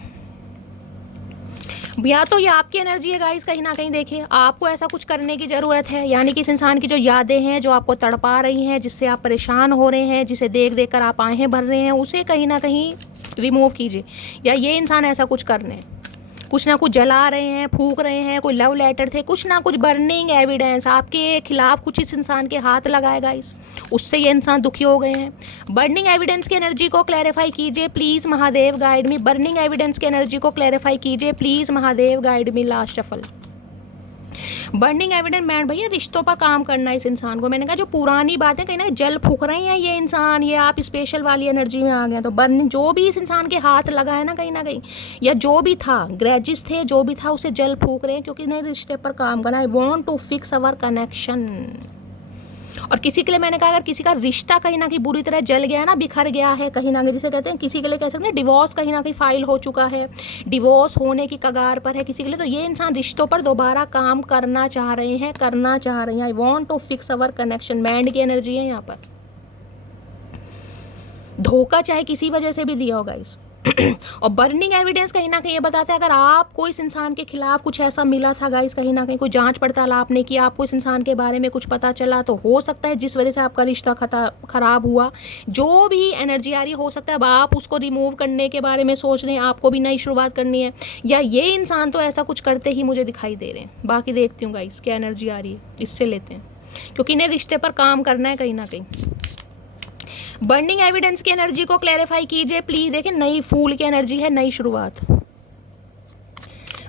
या तो ये आपकी एनर्जी है गाइस कहीं ना कहीं, देखिए आपको ऐसा कुछ करने की ज़रूरत है, यानी कि इस इंसान की जो यादें हैं जो आपको तड़पा रही हैं, जिससे आप परेशान हो रहे हैं, जिसे देख देख कर आप आहें भर रहे हैं, उसे कहीं ना कहीं रिमूव कीजिए। या ये इंसान ऐसा कुछ करने, कुछ ना कुछ जला रहे हैं, फूक रहे हैं, कोई लव लेटर थे, कुछ ना कुछ बर्निंग एविडेंस आपके खिलाफ कुछ इस इंसान के हाथ लगाएगा, उससे ये इंसान दुखी हो गए हैं। बर्निंग एविडेंस की एनर्जी को क्लैरिफाई कीजिए please Mahadev guide me. Burning evidence की एनर्जी को क्लैरिफाई कीजिए please Mahadev guide me. Last shuffle burning evidence. मैंने भैया रिश्तों पर काम करना है इस इंसान को, मैंने कहा जो पुरानी बातें कहीं ना जल फूक रही हैं ये इंसान, ये आप स्पेशल वाली एनर्जी में आ गए। तो बर्निंग जो भी इस इंसान के हाथ लगा है ना कहीं या जो भी था, ग्रेजिस थे, जो भी था उसे जल फूक रहे हैं, क्योंकि नए रिश्ते पर काम करना। I want to fix our connection. और किसी के लिए मैंने कहा अगर किसी का रिश्ता कहीं ना कहीं बुरी तरह जल गया है ना, बिखर गया है कहीं ना कहीं, जिसे कहते हैं किसी के लिए कह सकते हैं डिवोर्स कहीं ना कहीं फाइल हो चुका है, डिवोर्स होने की कगार पर है किसी के लिए, तो ये इंसान रिश्तों पर दोबारा काम करना चाह रहे हैं, I want to fix our connection. Band की एनर्जी है यहाँ पर। धोखा चाहे किसी वजह से भी दिया होगा इस और बर्निंग एविडेंस कहीं ना कहीं ये बताता है अगर आपको इस इंसान के खिलाफ कुछ ऐसा मिला था गाइस, कहीं ना कहीं कोई जांच पड़ताल आपने की, आपको इस इंसान के बारे में कुछ पता चला, तो हो सकता है जिस वजह से आपका रिश्ता खराब हुआ, जो भी एनर्जी आ रही हो सकता है अब आप उसको रिमूव करने के बारे में सोच रहे हैं, आपको भी नई शुरुआत करनी है, या ये इंसान तो ऐसा कुछ करते ही मुझे दिखाई दे रहे हैं। बाकी देखती हूँ गाइस क्या एनर्जी आ रही है, इससे लेते हैं, क्योंकि इन्हें रिश्ते पर काम करना है कहीं ना कहीं। बर्निंग एविडेंस की एनर्जी को क्लैरिफाई कीजिए प्लीज। देखिए नई फूल की एनर्जी है, नई शुरुआत।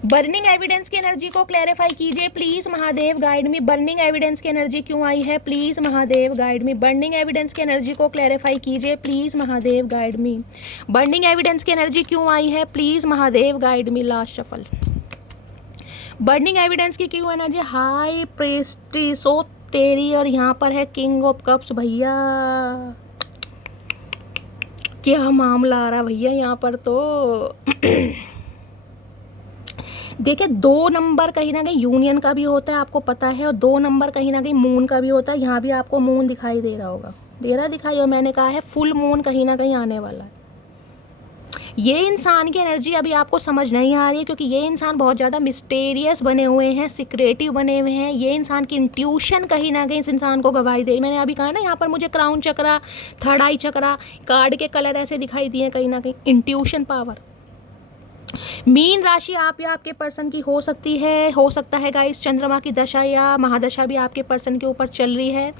बर्निंग एविडेंस की एनर्जी को क्लैरिफाई कीजिए please Mahadev guide me. Burning evidence की एनर्जी क्यों आई है please Mahadev guide me. Burning evidence की एनर्जी को क्लैरिफाई कीजिए please Mahadev guide me. Burning evidence की एनर्जी क्यों आई है please Mahadev guide me. Last shuffle. Burning evidence की क्यों एनर्जी, हाई प्रीस्टिस ओ तेरी, और यहाँ पर है किंग ऑफ कप्स। भैया क्या मामला आ रहा भैया यहाँ पर तो देखिए 2 नंबर कहीं ना कहीं यूनियन का भी होता है, आपको पता है, और 2 नंबर कहीं ना कहीं मून का भी होता है। यहाँ भी आपको मून दिखाई दे रहा होगा, दिखाई, और मैंने कहा है फुल मून कहीं ना कहीं आने वाला है। ये इंसान की एनर्जी अभी आपको समझ नहीं आ रही है, क्योंकि ये इंसान बहुत ज़्यादा मिस्टेरियस बने हुए हैं, सिक्रेटिव बने हुए हैं। ये इंसान की इंट्यूशन कहीं ना कहीं इस इंसान को गवाही दे रही। मैंने अभी कहा ना यहाँ पर मुझे क्राउन चक्रा, थर्ड आई चक्रा, कार्ड के कलर ऐसे दिखाई दिए कहीं ना कहीं, इंट्यूशन पावर। मीन राशि आप या आपके पर्सन की हो सकती है, हो सकता है गाइस चंद्रमा की दशा या महादशा भी आपके पर्सन के ऊपर चल रही है।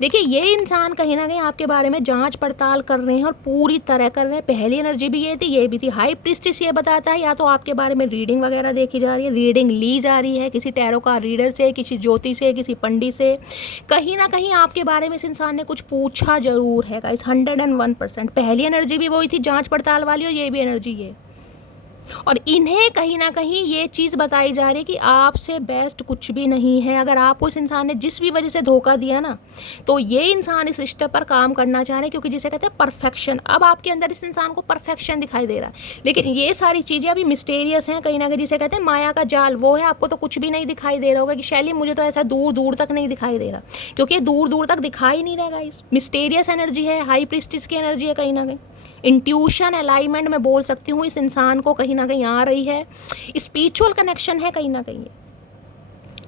देखिए ये इंसान कहीं ना कहीं आपके बारे में जांच पड़ताल कर रहे हैं और पूरी तरह कर रहे हैं। पहली एनर्जी भी ये थी, ये भी थी। हाई प्रीस्टिस ये बताता है या तो आपके बारे में रीडिंग वगैरह देखी जा रही है, रीडिंग ली जा रही है किसी टैरो का रीडर से, किसी ज्योति से, किसी पंडित से। कहीं ना कहीं आपके बारे में इस इंसान ने कुछ पूछा जरूर है गाइस, 101%। पहली एनर्जी भी वही थी जांच पड़ताल वाली, और ये भी एनर्जी ये, और इन्हें कहीं ना कहीं ये चीज़ बताई जा रही है कि आपसे बेस्ट कुछ भी नहीं है। अगर आपको इस इंसान ने जिस भी वजह से धोखा दिया ना, तो ये इंसान इस रिश्ते पर काम करना चाह रहे हैं, क्योंकि जिसे कहते हैं परफेक्शन। अब आपके अंदर इस इंसान को परफेक्शन दिखाई दे रहा है, लेकिन ये सारी चीज़ें अभी मिस्टेरियस हैं कहीं ना कहीं, जिसे कहते हैं माया का जाल वो है। आपको तो कुछ भी नहीं दिखाई दे रहा होगा कि शैली मुझे तो ऐसा दूर दूर तक नहीं दिखाई दे रहा, क्योंकि दूर दूर तक दिखाई नहीं रहेगा। इस मिस्टेरियस एनर्जी है, हाई प्रीस्टिस की एनर्जी है कहीं ना कहीं। इंट्यूशन अलाइनमेंट में बोल सकती हूँ इस इंसान को कहीं ना कहीं आ रही है। स्पिरिचुअल कनेक्शन है कहीं ना कहीं,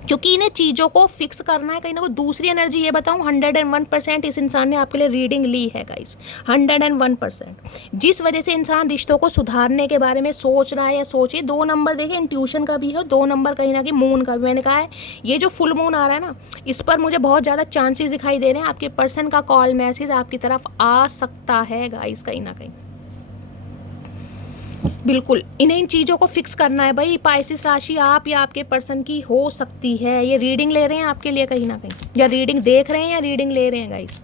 क्योंकि इन्हें चीज़ों को फिक्स करना है कहीं ना कहीं। दूसरी एनर्जी ये बताऊँ, 101% इस इंसान ने आपके लिए रीडिंग ली है गाइस, 101%। जिस वजह से इंसान रिश्तों को सुधारने के बारे में सोच रहा है या सोचिए। 2 नंबर देखे, इंट्यूशन का भी है, 2 नंबर कहीं ना कहीं मून का भी। मैंने कहा है ये जो फुल मून आ रहा है ना, इस पर मुझे बहुत ज़्यादा चांसेस दिखाई दे रहे हैं आपके पर्सन का कॉल मैसेज आपकी तरफ आ सकता है गाइस कहीं ना कहीं। बिल्कुल इन्हें इन चीज़ों को फिक्स करना है भाई। पाइसिस राशि आप या आपके पर्सन की हो सकती है, ये रीडिंग ले रहे हैं आपके लिए कहीं ना कहीं, या रीडिंग देख रहे हैं या रीडिंग ले रहे हैं गाइस।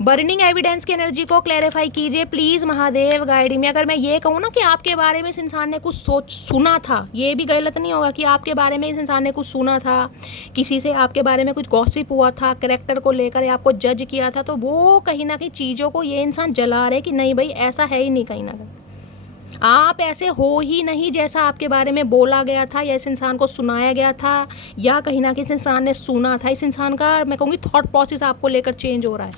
बर्निंग एविडेंस की एनर्जी को क्लैरिफाई कीजिए प्लीज़ महादेव गाइड में। अगर मैं ये कहूँ ना कि आपके बारे में इस इंसान ने कुछ सुना था, ये भी गलत नहीं होगा कि आपके बारे में इस इंसान ने कुछ सुना था, किसी से आपके बारे में कुछ गॉसिप हुआ था, कैरेक्टर को लेकर या आपको जज किया था, तो वो कहीं ना कहीं चीज़ों को ये इंसान जला रहे कि नहीं भाई ऐसा है ही नहीं, कहीं ना कहीं आप ऐसे हो ही नहीं जैसा आपके बारे में बोला गया था या इस इंसान को सुनाया गया था, या कहीं ना कहीं इस इंसान ने सुना था। इस इंसान का मैं कहूँगी थॉट प्रोसेस आपको लेकर चेंज हो रहा है,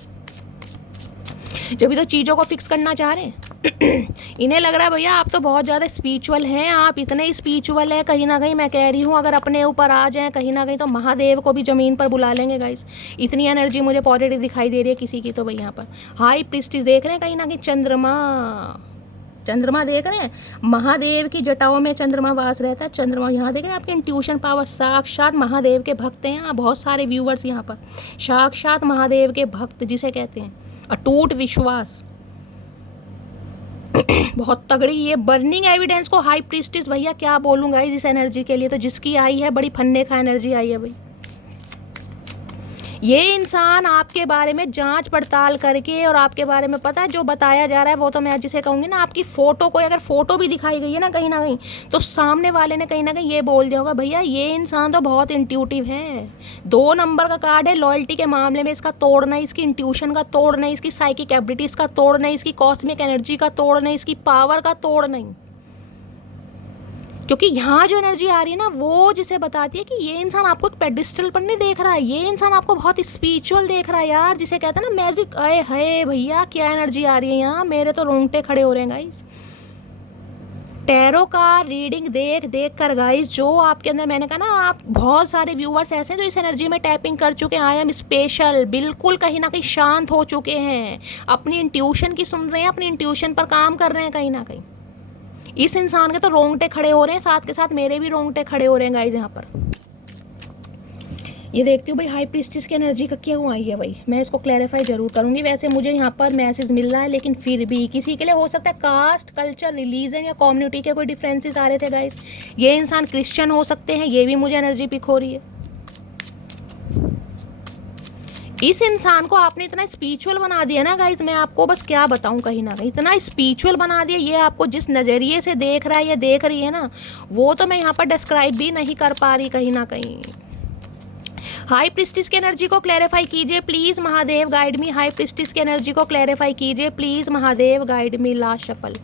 जब भी तो चीज़ों को फिक्स करना चाह रहे हैं। इन्हें लग रहा है भैया आप तो बहुत ज़्यादा स्पिरिचुअल हैं, आप इतने स्पिरिचुअल हैं कहीं ना कहीं। मैं कह रही हूँ अगर अपने ऊपर आ जाएँ कहीं ना कहीं तो महादेव को भी ज़मीन पर बुला लेंगे गाइस। इतनी एनर्जी मुझे पॉजिटिव दिखाई दे रही है किसी की तो भाई। यहाँ पर हाई प्रीस्टिस देख रहे हैं कहीं ना कहीं, चंद्रमा देख रहे हैं, महादेव की जटाओं में चंद्रमा वास रहता है। चंद्रमा यहाँ देख रहे हैं, आपके इंट्यूशन पावर, साक्षात महादेव के भक्त हैं यहाँ बहुत सारे व्यूवर्स यहाँ पर, साक्षात महादेव के भक्त जिसे कहते हैं, अटूट विश्वास बहुत तगड़ी। ये बर्निंग एविडेंस को हाई प्रीस्टिस भैया क्या बोलूँगा इस एनर्जी के लिए, तो जिसकी आई है बड़ी फन्ने का एनर्जी आई है भाई। ये इंसान आपके बारे में जांच पड़ताल करके और आपके बारे में पता है जो बताया जा रहा है, वो तो मैं जिसे कहूँगी ना, आपकी फ़ोटो को अगर फ़ोटो भी दिखाई गई है ना कहीं तो सामने वाले ने कहीं ना कहीं ये बोल दिया होगा, भैया ये इंसान तो बहुत इंट्यूटिव है। 2 नंबर का कार्ड है लॉयल्टी के मामले में, इसका तोड़ नहीं, इसकी इंट्यूशन का तोड़ नहीं, इसकी साइकिक एबिलिटीज़ का तोड़ नहीं, इसकी कॉस्मिक एनर्जी का तोड़ नहीं, इसकी पावर का तोड़ नहीं। क्योंकि यहाँ जो एनर्जी आ रही है ना, वो जिसे बताती है कि ये इंसान आपको एक पेडिस्टल पर नहीं देख रहा है, ये इंसान आपको बहुत स्पिरिचुअल देख रहा है यार, जिसे कहते हैं ना मैजिक। आए हाय भैया क्या एनर्जी आ रही है यहाँ, मेरे तो रोंगटे खड़े हो रहे हैं गाइस। टैरो का रीडिंग देख कर गाइस, जो आपके अंदर, मैंने कहा ना, आप बहुत सारे व्यूअर्स ऐसे हैं जो इस एनर्जी में टैपिंग कर चुके हैं। आई एम स्पेशल, बिल्कुल कहीं ना कहीं शांत हो चुके हैं, अपनी इंट्यूशन की सुन रहे हैं, अपनी इंट्यूशन पर काम कर रहे हैं कहीं ना कहीं। इस इंसान के तो रोंगटे खड़े हो रहे हैं, साथ के साथ मेरे भी रोंगटे खड़े हो रहे हैं गाइस। यहाँ पर ये देखती हूँ भाई, हाई प्रीस्टिस की एनर्जी का क्यों आई है भाई, मैं इसको क्लैरिफाई जरूर करूँगी। वैसे मुझे यहाँ पर मैसेज मिल रहा है, लेकिन फिर भी किसी के लिए हो सकता है कास्ट, कल्चर, रिलीजन या कम्युनिटी के कोई डिफरेंसेस आ रहे थे गाइस। ये इंसान क्रिश्चियन हो सकते हैं, ये भी मुझे एनर्जी पिक हो रही है। इस इंसान को आपने इतना स्पिरिचुअल बना दिया ना गाइज, मैं आपको बस क्या बताऊं, कहीं ना कहीं इतना स्पिरिचुअल बना दिया। ये आपको जिस नज़रिए से देख रहा है या देख रही है ना, वो तो मैं यहाँ पर डिस्क्राइब भी नहीं कर पा रही कहीं ना कहीं। हाई प्रीस्टिस की एनर्जी को क्लैरिफाई कीजिए please, Mahadev guide me. High priestess की एनर्जी को क्लैरिफाई कीजिए please, Mahadev guide me. Last shuffle.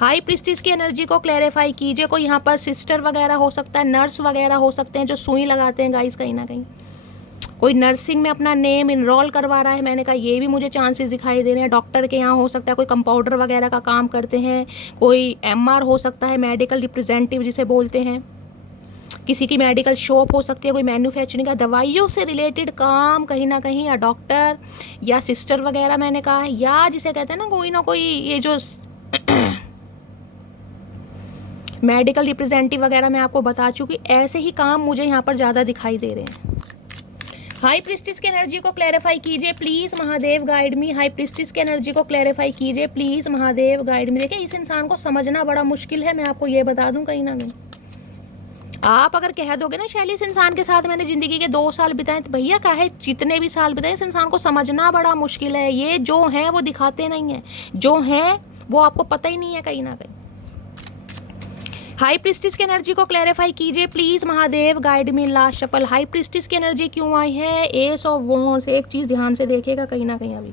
High priestess की एनर्जी को क्लैरिफाई कीजिए। कोई यहाँ पर सिस्टर वगैरह हो सकता है, नर्स वगैरह हो सकते हैं जो सुई लगाते हैं गाइज, कहीं ना कहीं कोई नर्सिंग में अपना नेम इनरोल करवा रहा है। मैंने कहा ये भी मुझे चांसेस दिखाई दे रहे हैं। डॉक्टर के यहाँ हो सकता है, कोई कंपाउंडर वगैरह का काम करते हैं, कोई एमआर हो सकता है, मेडिकल रिप्रेजेंटेटिव जिसे बोलते हैं, किसी की मेडिकल शॉप हो सकती है, कोई मैन्युफैक्चरिंग का दवाइयों से रिलेटेड काम कहीं ना कहीं, या डॉक्टर या सिस्टर वगैरह मैंने कहा है, या जिसे कहते हैं ना कोई ये जो मेडिकल रिप्रेजेंटेटिव वगैरह मैं आपको बता चुकी, ऐसे ही काम मुझे यहाँ पर ज़्यादा दिखाई दे रहे हैं। हाई प्रीस्टिस की एनर्जी को क्लैरिफाई कीजिए please, Mahadev guide me. High priestess की एनर्जी को क्लैरिफाई कीजिए प्लीज़, महादेव गाइड मी। देखिए इस इंसान को समझना बड़ा मुश्किल है, मैं आपको ये बता दूं कहीं ना कहीं। आप अगर कह दोगे ना शैली, इस इंसान के साथ मैंने ज़िंदगी के 2 साल बिताए, तो भैया काहे जितने भी साल बिताए, इस इंसान को समझना बड़ा मुश्किल है। ये जो है वो दिखाते नहीं हैं, जो हैं वो आपको पता ही नहीं है कहीं ना कहीं। हाई प्रीस्टिस की एनर्जी को क्लैरिफाई कीजिए please, Mahadev guide me. Last shuffle. High priestess की एनर्जी क्यों आई है? Ace of wands. एक चीज़ ध्यान से देखिएगा कहीं ना कहीं, अभी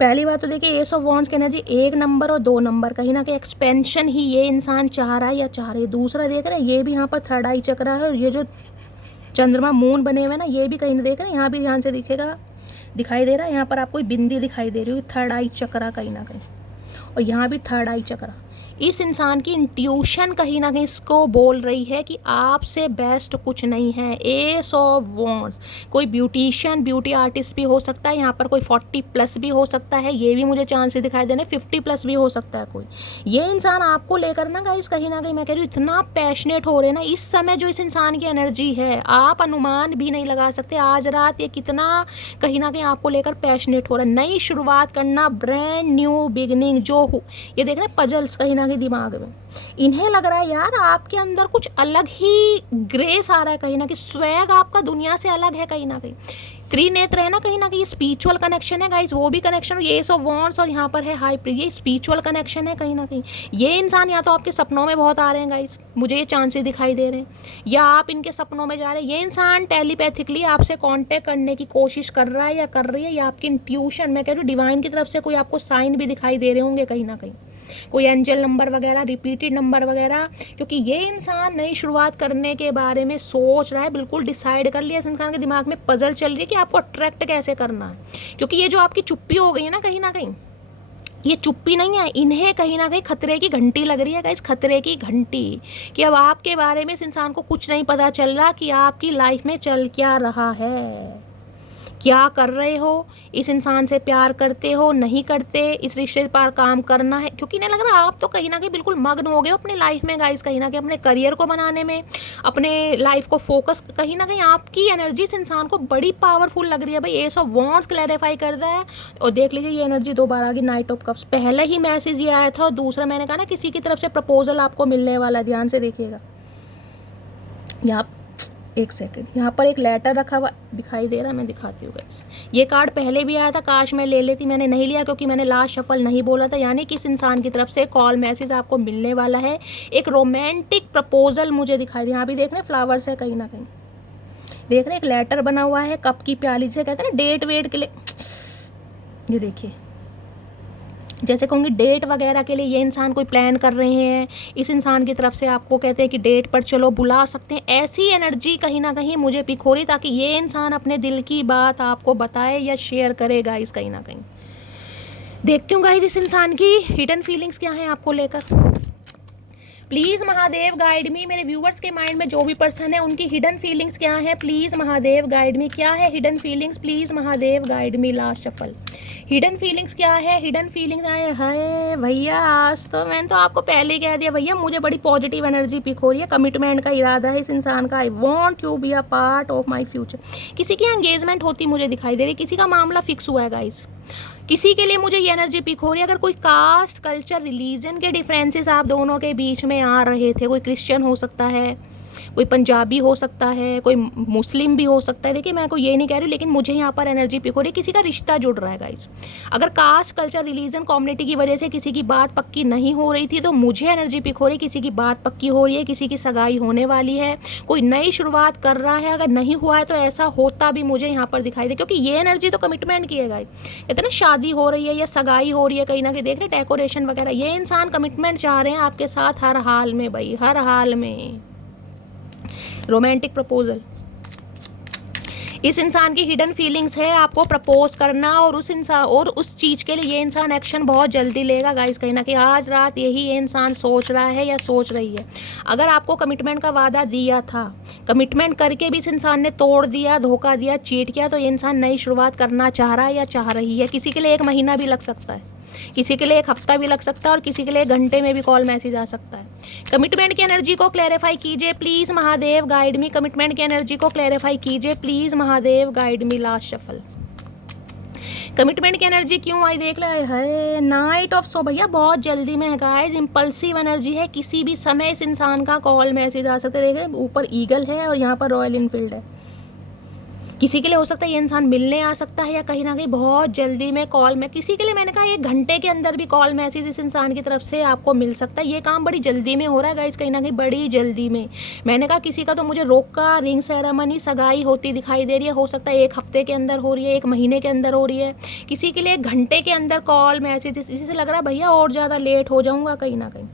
पहली बात तो देखिए, एस ऑफ वॉन्ड्स की एनर्जी 1 नंबर और 2 नंबर, कहीं ना कहीं एक्सपेंशन ही ये इंसान चाह रहा है या चाह रही है। दूसरा देख रहे हैं, ये भी यहाँ पर थर्ड आई चक्रा है, और ये जो चंद्रमा मून बने हुए ना, ये भी कहीं ना देख रहे हैं, यहाँ भी ध्यान से दिखेगा, दिखाई दे रहा है। यहाँ पर आपको बिंदी दिखाई दे रही होगी, थर्ड आई चक्रा कहीं ना कहीं, और यहाँ भी थर्ड आई चक्रा। इस इंसान की इंट्यूशन कहीं ना कहीं इसको बोल रही है कि आपसे बेस्ट कुछ नहीं है। Ace of wands. कोई ब्यूटिशियन, ब्यूटी आर्टिस्ट भी हो सकता है, यहाँ पर कोई 40+ भी हो सकता है, ये भी मुझे चांसेस दिखाई दे रहे हैं। 50+ भी हो सकता है कोई। ये इंसान आपको लेकर ना गाइस, कहीं ना कहीं मैं कह रही हूँ, इतना पैशनेट हो रहे हैं ना इस समय, जो इस इंसान की एनर्जी है आप अनुमान भी नहीं लगा सकते। आज रात ये कितना कहीं ना कहीं आपको लेकर पैशनेट हो रहा है। नई शुरुआत करना, ब्रांड न्यू बिगिनिंग, जो हो ये देख रहे हैं पजल्स कहीं ना कहीं दिमाग में, इन्हें लग रहा है यार आपके अंदर कुछ अलग ही ग्रेस आ रहा है कहीं ना कहीं, स्वैग आपका दुनिया से अलग है कहीं ना कहीं। त्रिनेत्र है ना, कहीं ना कहीं स्पिरिचुअल कनेक्शन है गाइस, वो भी कनेक्शन, ये एस ऑफ वॉन्ड्स और यहाँ पर है हाई, ये स्पिरिचुअल कनेक्शन है कहीं ना कहीं। ये इंसान या तो आपके सपनों में बहुत आ रहे हैं गाइस, मुझे ये चांसेस दिखाई दे रहे हैं, या आप इनके सपनों में जा रहे हैं। ये इंसान टेलीपैथिकली आपसे कांटेक्ट करने की कोशिश कर रहा है या कर रही है, या आपकी इंट्यूशन, मैं कह रही हूँ डिवाइन की तरफ से कोई आपको साइन भी दिखाई दे रहे होंगे कहीं ना कहीं, कोई एंजल नंबर वगैरह, रिपीटेड नंबर वगैरह, क्योंकि ये इंसान नई शुरुआत करने के बारे में सोच रहा है, बिल्कुल डिसाइड कर लिया। इस इंसान के दिमाग में पजल चल रही है कि आपको अट्रैक्ट कैसे करना है, क्योंकि ये जो आपकी चुप्पी हो गई है ना कहीं ये चुप्पी नहीं है, इन्हें कहीं ना कहीं खतरे की घंटी लग रही है गाइस, खतरे की घंटी, कि अब आपके बारे में इस इंसान को कुछ नहीं पता चल रहा कि आपकी लाइफ में चल क्या रहा है, क्या कर रहे हो, इस इंसान से प्यार करते हो नहीं करते, इस रिश्ते पर काम करना है, क्योंकि इन्हें लग रहा है आप तो कहीं ना कहीं बिल्कुल मग्न हो गए हो अपनी लाइफ में गाइस, कहीं ना कहीं अपने करियर को बनाने में, अपने लाइफ को फोकस, कहीं ना कहीं आपकी एनर्जी इस इंसान को बड़ी पावरफुल लग रही है भाई। एस ऑफ वॉन्ड्स क्लैरिफाई करता है, और देख लीजिए ये एनर्जी 2 बार आ गई, नाइट ऑफ कप्स। पहले ही मैसेज ये आया था, और दूसरा मैंने कहा ना किसी की तरफ से प्रपोजल आपको मिलने वाला, ध्यान से देखिएगा। यहाँ एक सेकंड, यहाँ पर एक लेटर रखा हुआ दिखाई दे रहा है, मैं दिखाती हूँ गाइस। ये कार्ड पहले भी आया था, काश मैं ले लेती, मैंने नहीं लिया क्योंकि मैंने लास्ट शफल नहीं बोला था। यानी कि इस इंसान की तरफ से कॉल मैसेज आपको मिलने वाला है, एक रोमांटिक प्रपोजल मुझे दिखाई दे। यहाँ भी देख रहे हैं फ्लावर्स है, कहीं ना कहीं देख रहे हैं एक लेटर बना हुआ है, कप की प्याली से, कहते हैं ना डेट वेट के लिए। ये देखिए, जैसे कहूँगी डेट वगैरह के लिए ये इंसान कोई प्लान कर रहे हैं, इस इंसान की तरफ से आपको कहते हैं कि डेट पर चलो बुला सकते हैं। ऐसी एनर्जी कहीं ना कहीं मुझे पिक हो रही, ताकि ये इंसान अपने दिल की बात आपको बताए या शेयर करे गाइस कहीं ना कहीं। देखती हूँ गाइस इस इंसान की हिडन फीलिंग्स क्या हैं आपको लेकर। प्लीज़ महादेव गाइड मी, मेरे व्यूवर्स के माइंड में जो भी पर्सन है उनकी हिडन फीलिंग्स क्या है, प्लीज़ महादेव गाइड मी। क्या है hidden feelings, please Mahadev guide me. Last shuffle, hidden feelings क्या है, हिडन फीलिंग्स आए है भैया। आज तो मैंने तो आपको पहले ही कह दिया भैया, मुझे बड़ी पॉजिटिव एनर्जी पिक हो रही है, कमिटमेंट का इरादा है इस इंसान का। I want you be a part of my future. किसी की एंगेजमेंट होती मुझे दिखाई दे रही, किसी का मामला फिक्स हुआ है गाइस। किसी के लिए मुझे ये एनर्जी पिक हो रही है, अगर कोई कास्ट कल्चर रिलीजन के डिफरेंसेस आप दोनों के बीच में आ रहे थे, कोई क्रिश्चियन हो सकता है, कोई पंजाबी हो सकता है, कोई मुस्लिम भी हो सकता है। देखिए मैं को ये नहीं कह रही, लेकिन मुझे यहाँ पर एनर्जी पिक हो रही है, किसी का रिश्ता जुड़ रहा है गाइस। अगर कास्ट कल्चर रिलीजन कम्युनिटी की वजह से किसी की बात पक्की नहीं हो रही थी, तो मुझे एनर्जी पिक हो रही है किसी की बात पक्की हो रही है, किसी की सगाई होने वाली है, कोई नई शुरुआत कर रहा है। अगर नहीं हुआ है तो ऐसा होता भी मुझे यहाँ पर दिखाई दे, क्योंकि ये एनर्जी तो कमिटमेंट की है गाइस। कहते हैं ना शादी हो रही है या सगाई हो रही है, कहीं ना कहीं देख रहे डेकोरेशन वगैरह। ये इंसान कमिटमेंट चाह रहे हैं आपके साथ हर हाल में भाई, हर हाल में। रोमांटिक प्रपोजल, इस इंसान की हिडन फीलिंग्स है आपको प्रपोज करना, और उस इंसान और उस चीज़ के लिए ये इंसान एक्शन बहुत जल्दी लेगा गाइस। कहीं ना कहीं आज रात यही ये इंसान सोच रहा है या सोच रही है। अगर आपको कमिटमेंट का वादा दिया था, कमिटमेंट करके भी इस इंसान ने तोड़ दिया, धोखा दिया, चीट किया, तो ये इंसान नई शुरुआत करना चाह रहा है या चाह रही है। किसी के लिए 1 महीना भी लग सकता है, किसी के लिए 1 हफ्ता भी लग सकता है, और किसी के लिए 1 घंटे में भी कॉल मैसेज आ सकता है। कमिटमेंट की एनर्जी को क्लैरिफाई कीजिए please Mahadev guide me. Commitment की एनर्जी को क्लैरिफाई कीजिए please Mahadev guide me. Last shuffle, commitment की एनर्जी क्यों आई देख ले है। नाइट ऑफ सो भैया बहुत जल्दी में है गाइस, इंपल्सिव एनर्जी है, किसी भी समय इस इंसान का कॉल मैसेज आ सकता है। देख रहे ऊपर ईगल है और यहाँ पर रॉयल इनफील्ड है। किसी के लिए हो सकता है ये इंसान मिलने आ सकता है, या कहीं ना कहीं बहुत जल्दी में कॉल में। किसी के लिए मैंने कहा 1 घंटे के अंदर भी कॉल मैसेज इस इंसान की तरफ से आपको मिल सकता है। ये काम बड़ी जल्दी में हो रहा है गाइस, कहीं ना कहीं बड़ी जल्दी में। मैंने कहा किसी का तो मुझे रोक का रिंग सेरेमनी सगाई होती दिखाई दे रही है, हो सकता है 1 हफ्ते के अंदर हो रही है, 1 महीने के अंदर हो रही है। किसी के लिए 1 घंटे के अंदर कॉल मैसेज, इसी से लग रहा है भैया और ज़्यादा लेट हो जाऊँगा कहीं ना कहीं।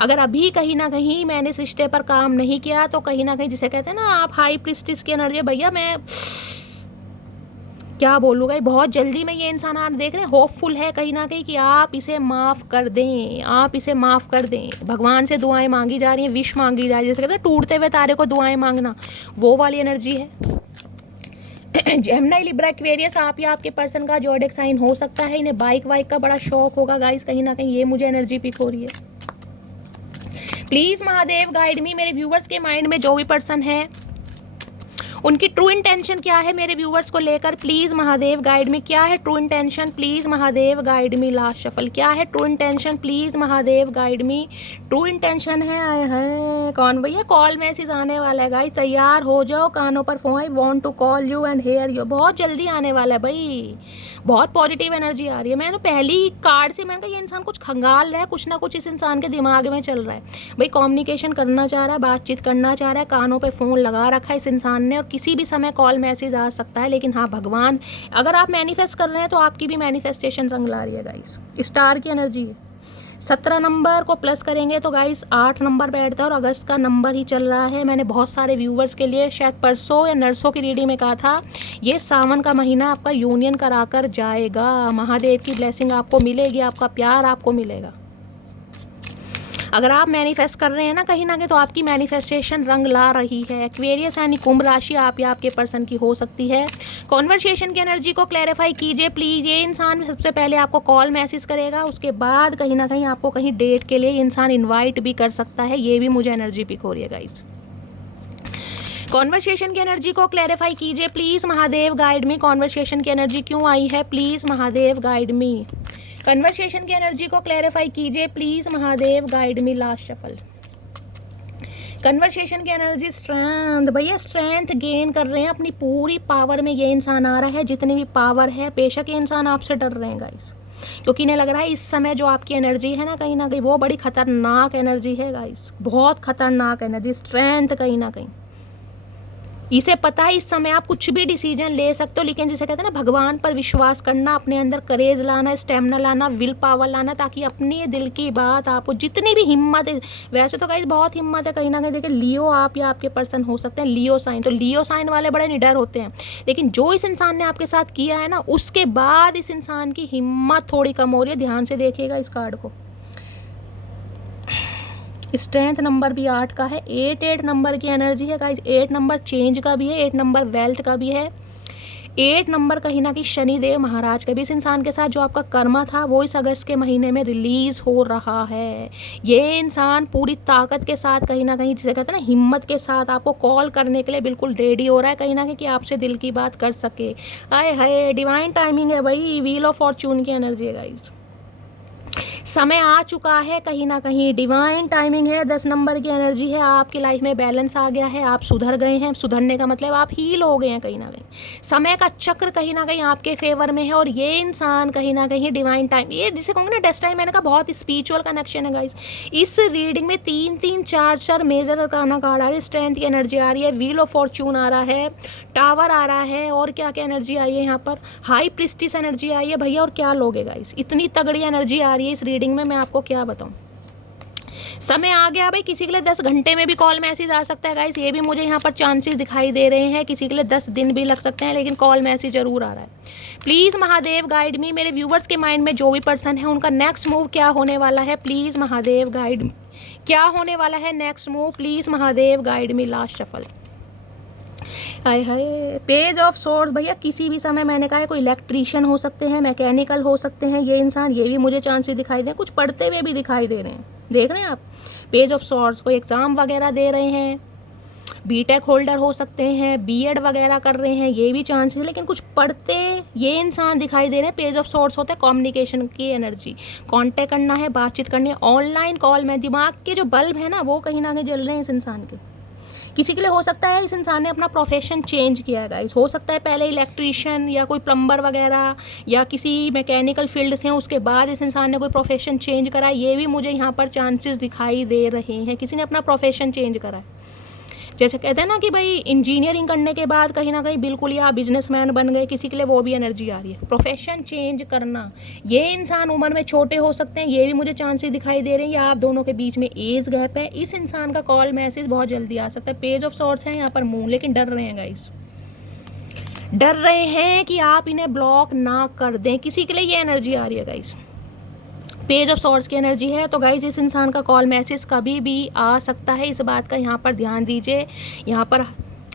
अगर अभी कहीं ना कहीं मैंने इस रिश्ते पर काम नहीं किया, तो कहीं ना कहीं जिसे कहते हैं ना आप हाई प्रिस्टिस की एनर्जी, भैया मैं क्या बोलूँगा, बहुत जल्दी में ये इंसान आप देख रहे हैं होपफुल है कहीं ना कहीं कि आप इसे माफ़ कर दें, आप इसे माफ़ कर दें। भगवान से दुआएं मांगी जा रही हैं, विश मांगी जा रही है, जैसे कहते हैं टूटते हुए तारे को दुआएं मांगना, वो वाली एनर्जी है। जेमिनी, लिब्रा, एक्वेरियस आप या आपके पर्सन का ज़ोडिएक साइन हो सकता है। इन्हें बाइक वाइक का बड़ा शौक होगा गाइस, कहीं ना कहीं ये मुझे एनर्जी पिक हो रही है। प्लीज़ महादेव गाइड मी, मेरे व्यूवर्स के माइंड में जो भी पर्सन है उनकी ट्रू इंटेंशन क्या है मेरे व्यूवर्स को लेकर, प्लीज़ महादेव गाइड मी। क्या है true intention, please Mahadev guide me. Last shuffle, क्या है true intention, please Mahadev guide me. True intention है कौन भैया, कॉल मैसेज आने वाला है गाइस, तैयार हो जाओ, कानों पर phone. I want to call you and hear you, बहुत जल्दी आने वाला है भाई, बहुत पॉजिटिव एनर्जी आ रही है। मैंने पहली कार्ड से मैंने कहा ये इंसान कुछ खंगाल रहा है, कुछ ना कुछ इस इंसान के दिमाग में चल रहा है भाई। कम्युनिकेशन करना चाह रहा है, बातचीत करना चाह रहा है, कानों पे फ़ोन लगा रखा है इस इंसान ने, और किसी भी समय कॉल मैसेज आ सकता है। लेकिन हाँ भगवान, अगर आप मैनिफेस्ट कर रहे हैं तो आपकी भी मैनिफेस्टेशन रंग ला रही है गाइस। स्टार की एनर्जी है, 17 नंबर को प्लस करेंगे तो गाइस 8 नंबर बैठता है, और अगस्त का नंबर ही चल रहा है। मैंने बहुत सारे व्यूवर्स के लिए शायद परसों या नरसों की रीडिंग में कहा था, ये सावन का महीना आपका यूनियन कराकर जाएगा। महादेव की ब्लेसिंग आपको मिलेगी, आपका प्यार आपको मिलेगा। अगर आप मैनिफेस्ट कर रहे हैं ना कहीं ना कहीं, तो आपकी मैनिफेस्टेशन रंग ला रही है। एक्वेरियस यानी कुंभ राशि आप या आपके पर्सन की हो सकती है। कॉन्वर्सेशन की एनर्जी को क्लैरिफाई कीजिए प्लीज़। ये इंसान सबसे पहले आपको कॉल मैसेज करेगा, उसके बाद कहीं ना कहीं आपको कहीं डेट के लिए इंसान इन्वाइट भी कर सकता है। ये भी मुझे एनर्जी पिक हो रही है गाइस। कॉन्वर्सेशन की एनर्जी को क्लैरिफाई कीजिए please Mahadev guide me. Conversation की एनर्जी क्यों आई है, please Mahadev guide me. Conversation की एनर्जी को क्लैरिफाई कीजिए please Mahadev guide me. Last shuffle, conversation की एनर्जी स्ट्रेंथ, भैया स्ट्रेंथ गेन कर रहे हैं अपनी पूरी पावर में। ये इंसान आ रहा है, जितनी भी पावर है, बेशक ये इंसान आपसे डर रहे हैं गाइस, क्योंकि इन्हें लग रहा है इस समय जो आपकी एनर्जी है ना कहीं वो बड़ी खतरनाक एनर्जी है गाइस, बहुत खतरनाक एनर्जी, स्ट्रेंथ कहीं ना कहीं। इसे पता है इस समय आप कुछ भी डिसीजन ले सकते हो, लेकिन जिसे कहते हैं ना भगवान पर विश्वास करना, अपने अंदर करेज लाना, स्टेमिना लाना, विल पावर लाना, ताकि अपनी दिल की बात आपको जितनी भी हिम्मत है, वैसे तो गाइस बहुत हिम्मत है कहीं ना कहीं। देखिए लियो आप या आपके पर्सन हो सकते हैं लियो साइन, तो लियो साइन वाले बड़े निडर होते हैं, लेकिन जो इस इंसान ने आपके साथ किया है ना उसके बाद इस इंसान की हिम्मत थोड़ी कम हो रही है। ध्यान से देखिएगा इस कार्ड को। स्ट्रेंथ नंबर भी 8 का है, 8 नंबर की एनर्जी है गाइस। 8 नंबर चेंज का भी है, 8 नंबर वेल्थ का भी है, 8 नंबर कहीं ना कहीं शनिदेव महाराज का भी। इस इंसान के साथ जो आपका कर्मा था वो इस अगस्त के महीने में रिलीज हो रहा है। ये इंसान पूरी ताकत के साथ कहीं ना कहीं, जिसे कहते हैं ना हिम्मत के साथ, आपको कॉल करने के लिए बिल्कुल रेडी हो रहा है कहीं ना कहीं, कि आपसे दिल की बात कर सके। हाय हाय, डिवाइन टाइमिंग है भाई, व्हील ऑफ फॉर्चून की एनर्जी है गाइस। समय आ चुका है कहीं ना कहीं, डिवाइन टाइमिंग है, 10 नंबर की एनर्जी है। आपकी लाइफ में बैलेंस आ गया है, आप सुधर गए हैं। सुधरने का मतलब आप हील हो गए हैं कहीं ना कहीं। समय का चक्र कहीं ना कहीं आपके फेवर में है, और ये इंसान कहीं ना कहीं डिवाइन टाइम, ये जिसे कहूँगे ना डेस्टाइन, मैंने कहा बहुत स्पिरिचुअल कनेक्शन है गाइस। इस रीडिंग में 3-3 4-4 मेजर अरकाना कार्ड आ रही है, स्ट्रेंथ की एनर्जी आ रही है, व्हील ऑफ फॉर्चून आ रहा है, टावर आ रहा है, और क्या क्या एनर्जी आई है यहाँ पर, हाई प्रिस्टिस एनर्जी आई है भैया। और क्या लोगे गाइस, इतनी तगड़ी एनर्जी आ रही है इस रीडिंग में, मैं आपको क्या बताऊं। समय आ गया भाई, किसी के लिए 10 घंटे में भी कॉल मैसेज आ सकता है गाइस, ये भी मुझे यहाँ पर चांसेस दिखाई दे रहे हैं। किसी के लिए 10 दिन भी लग सकते हैं, लेकिन कॉल मैसेज जरूर आ रहा है। प्लीज़ महादेव गाइड मी, मेरे व्यूवर्स के माइंड में जो भी पर्सन है उनका नेक्स्ट मूव क्या होने वाला है, प्लीज़ महादेव गाइड मी, क्या होने वाला है next move, please Mahadev guide me. Last shuffle, hi hi, page of source भैया। किसी भी समय, मैंने कहा है, कोई इलेक्ट्रीशियन हो सकते हैं, मैकेनिकल हो सकते हैं ये इंसान, ये भी मुझे चांसेस दिखाई दे, कुछ पढ़ते हुए भी दिखाई दे रहे हैं, देख रहे हैं आप। पेज ऑफ सोर्स, कोई एग्ज़ाम वगैरह दे रहे हैं, बीटेक होल्डर हो सकते हैं, बीएड वगैरह कर रहे हैं, ये भी चांसेस, लेकिन कुछ पढ़ते ये इंसान दिखाई दे रहे हैं। पेज ऑफ सोर्स होता है कम्युनिकेशन की एनर्जी, कांटेक्ट करना है, बातचीत करनी है, ऑनलाइन कॉल में। दिमाग के जो बल्ब है ना वो कहीं ना कहीं जल रहे हैं इस इंसान के। किसी के लिए हो सकता है इस इंसान ने अपना प्रोफेशन चेंज किया है गाइस, हो सकता है पहले इलेक्ट्रीशियन या कोई प्लम्बर वगैरह या किसी मैकेनिकल फील्ड से, उसके बाद इस इंसान ने कोई प्रोफेशन चेंज करा, ये भी मुझे यहाँ पर चांसेस दिखाई दे रहे हैं। किसी ने अपना प्रोफेशन चेंज करा है, जैसे कहते हैं ना कि भाई इंजीनियरिंग करने के बाद कहीं ना कहीं बिल्कुल ही आप बिजनेसमैन बन गए, किसी के लिए वो भी एनर्जी आ रही है, प्रोफेशन चेंज करना। ये इंसान उम्र में छोटे हो सकते हैं, ये भी मुझे चांसेस दिखाई दे रहे हैं, या आप दोनों के बीच में एज गैप है। इस इंसान का कॉल मैसेज बहुत जल्दी आ सकता है। पेज ऑफ सॉर्ड्स है यहाँ पर मून, लेकिन डर रहे हैं गाइस, डर रहे हैं कि आप इन्हें ब्लॉक ना कर दें। किसी के लिए ये एनर्जी आ रही है गाइस, पेज ऑफ सॉर्ड्स की एनर्जी है। तो गाइज इस इंसान का कॉल मैसेज कभी भी आ सकता है, इस बात का यहाँ पर ध्यान दीजिए। यहाँ पर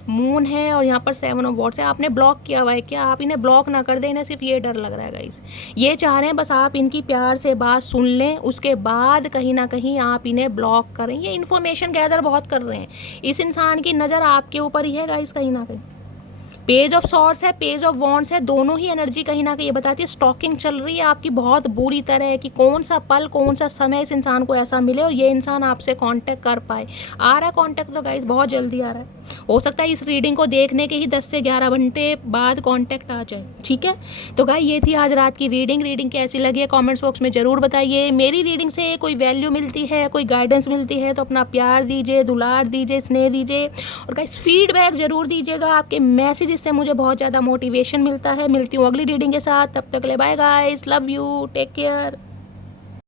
मून है और यहाँ पर 7 ऑफ वॉट्स है। आपने ब्लॉक किया हुआ है क्या, आप इन्हें ब्लॉक ना कर दें, इन्हें सिर्फ ये डर लग रहा है गाइज। ये चाह रहे हैं बस आप इनकी प्यार से बात सुन लें, उसके बाद कहीं ना कहीं आप इन्हें ब्लॉक करें। ये इन्फॉर्मेशन गैदर बहुत कर रहे हैं, इस इंसान की नज़र आपके ऊपर ही है गाइज कहीं ना कहीं। पेज ऑफ सॉर्ड्स है, पेज ऑफ वॉन्ड्स है, दोनों ही एनर्जी कहीं ना कहीं ये बताती है स्टॉकिंग चल रही है आपकी बहुत बुरी तरह है, कि कौन सा पल, कौन सा समय इस इंसान को ऐसा मिले और ये इंसान आपसे कांटेक्ट कर पाए। आ रहा है कांटेक्ट तो गाइस, बहुत जल्दी आ रहा है। हो सकता है इस रीडिंग को देखने के ही 10 से 11 घंटे बाद कांटेक्ट आ जाए, ठीक है। तो गाइस ये थी आज रात की रीडिंग कैसी लगी है कॉमेंट्स बॉक्स में ज़रूर बताइए। मेरी रीडिंग से कोई वैल्यू मिलती है, कोई गाइडेंस मिलती है तो अपना प्यार दीजिए, दुलार दीजिए, स्नेह दीजिए, और गाइस फीडबैक ज़रूर दीजिएगा। आपके मैसेज इससे मुझे बहुत ज़्यादा मोटिवेशन मिलता है। मिलती हूँ अगली रीडिंग के साथ, तब तक ले bye guys, love you, take care.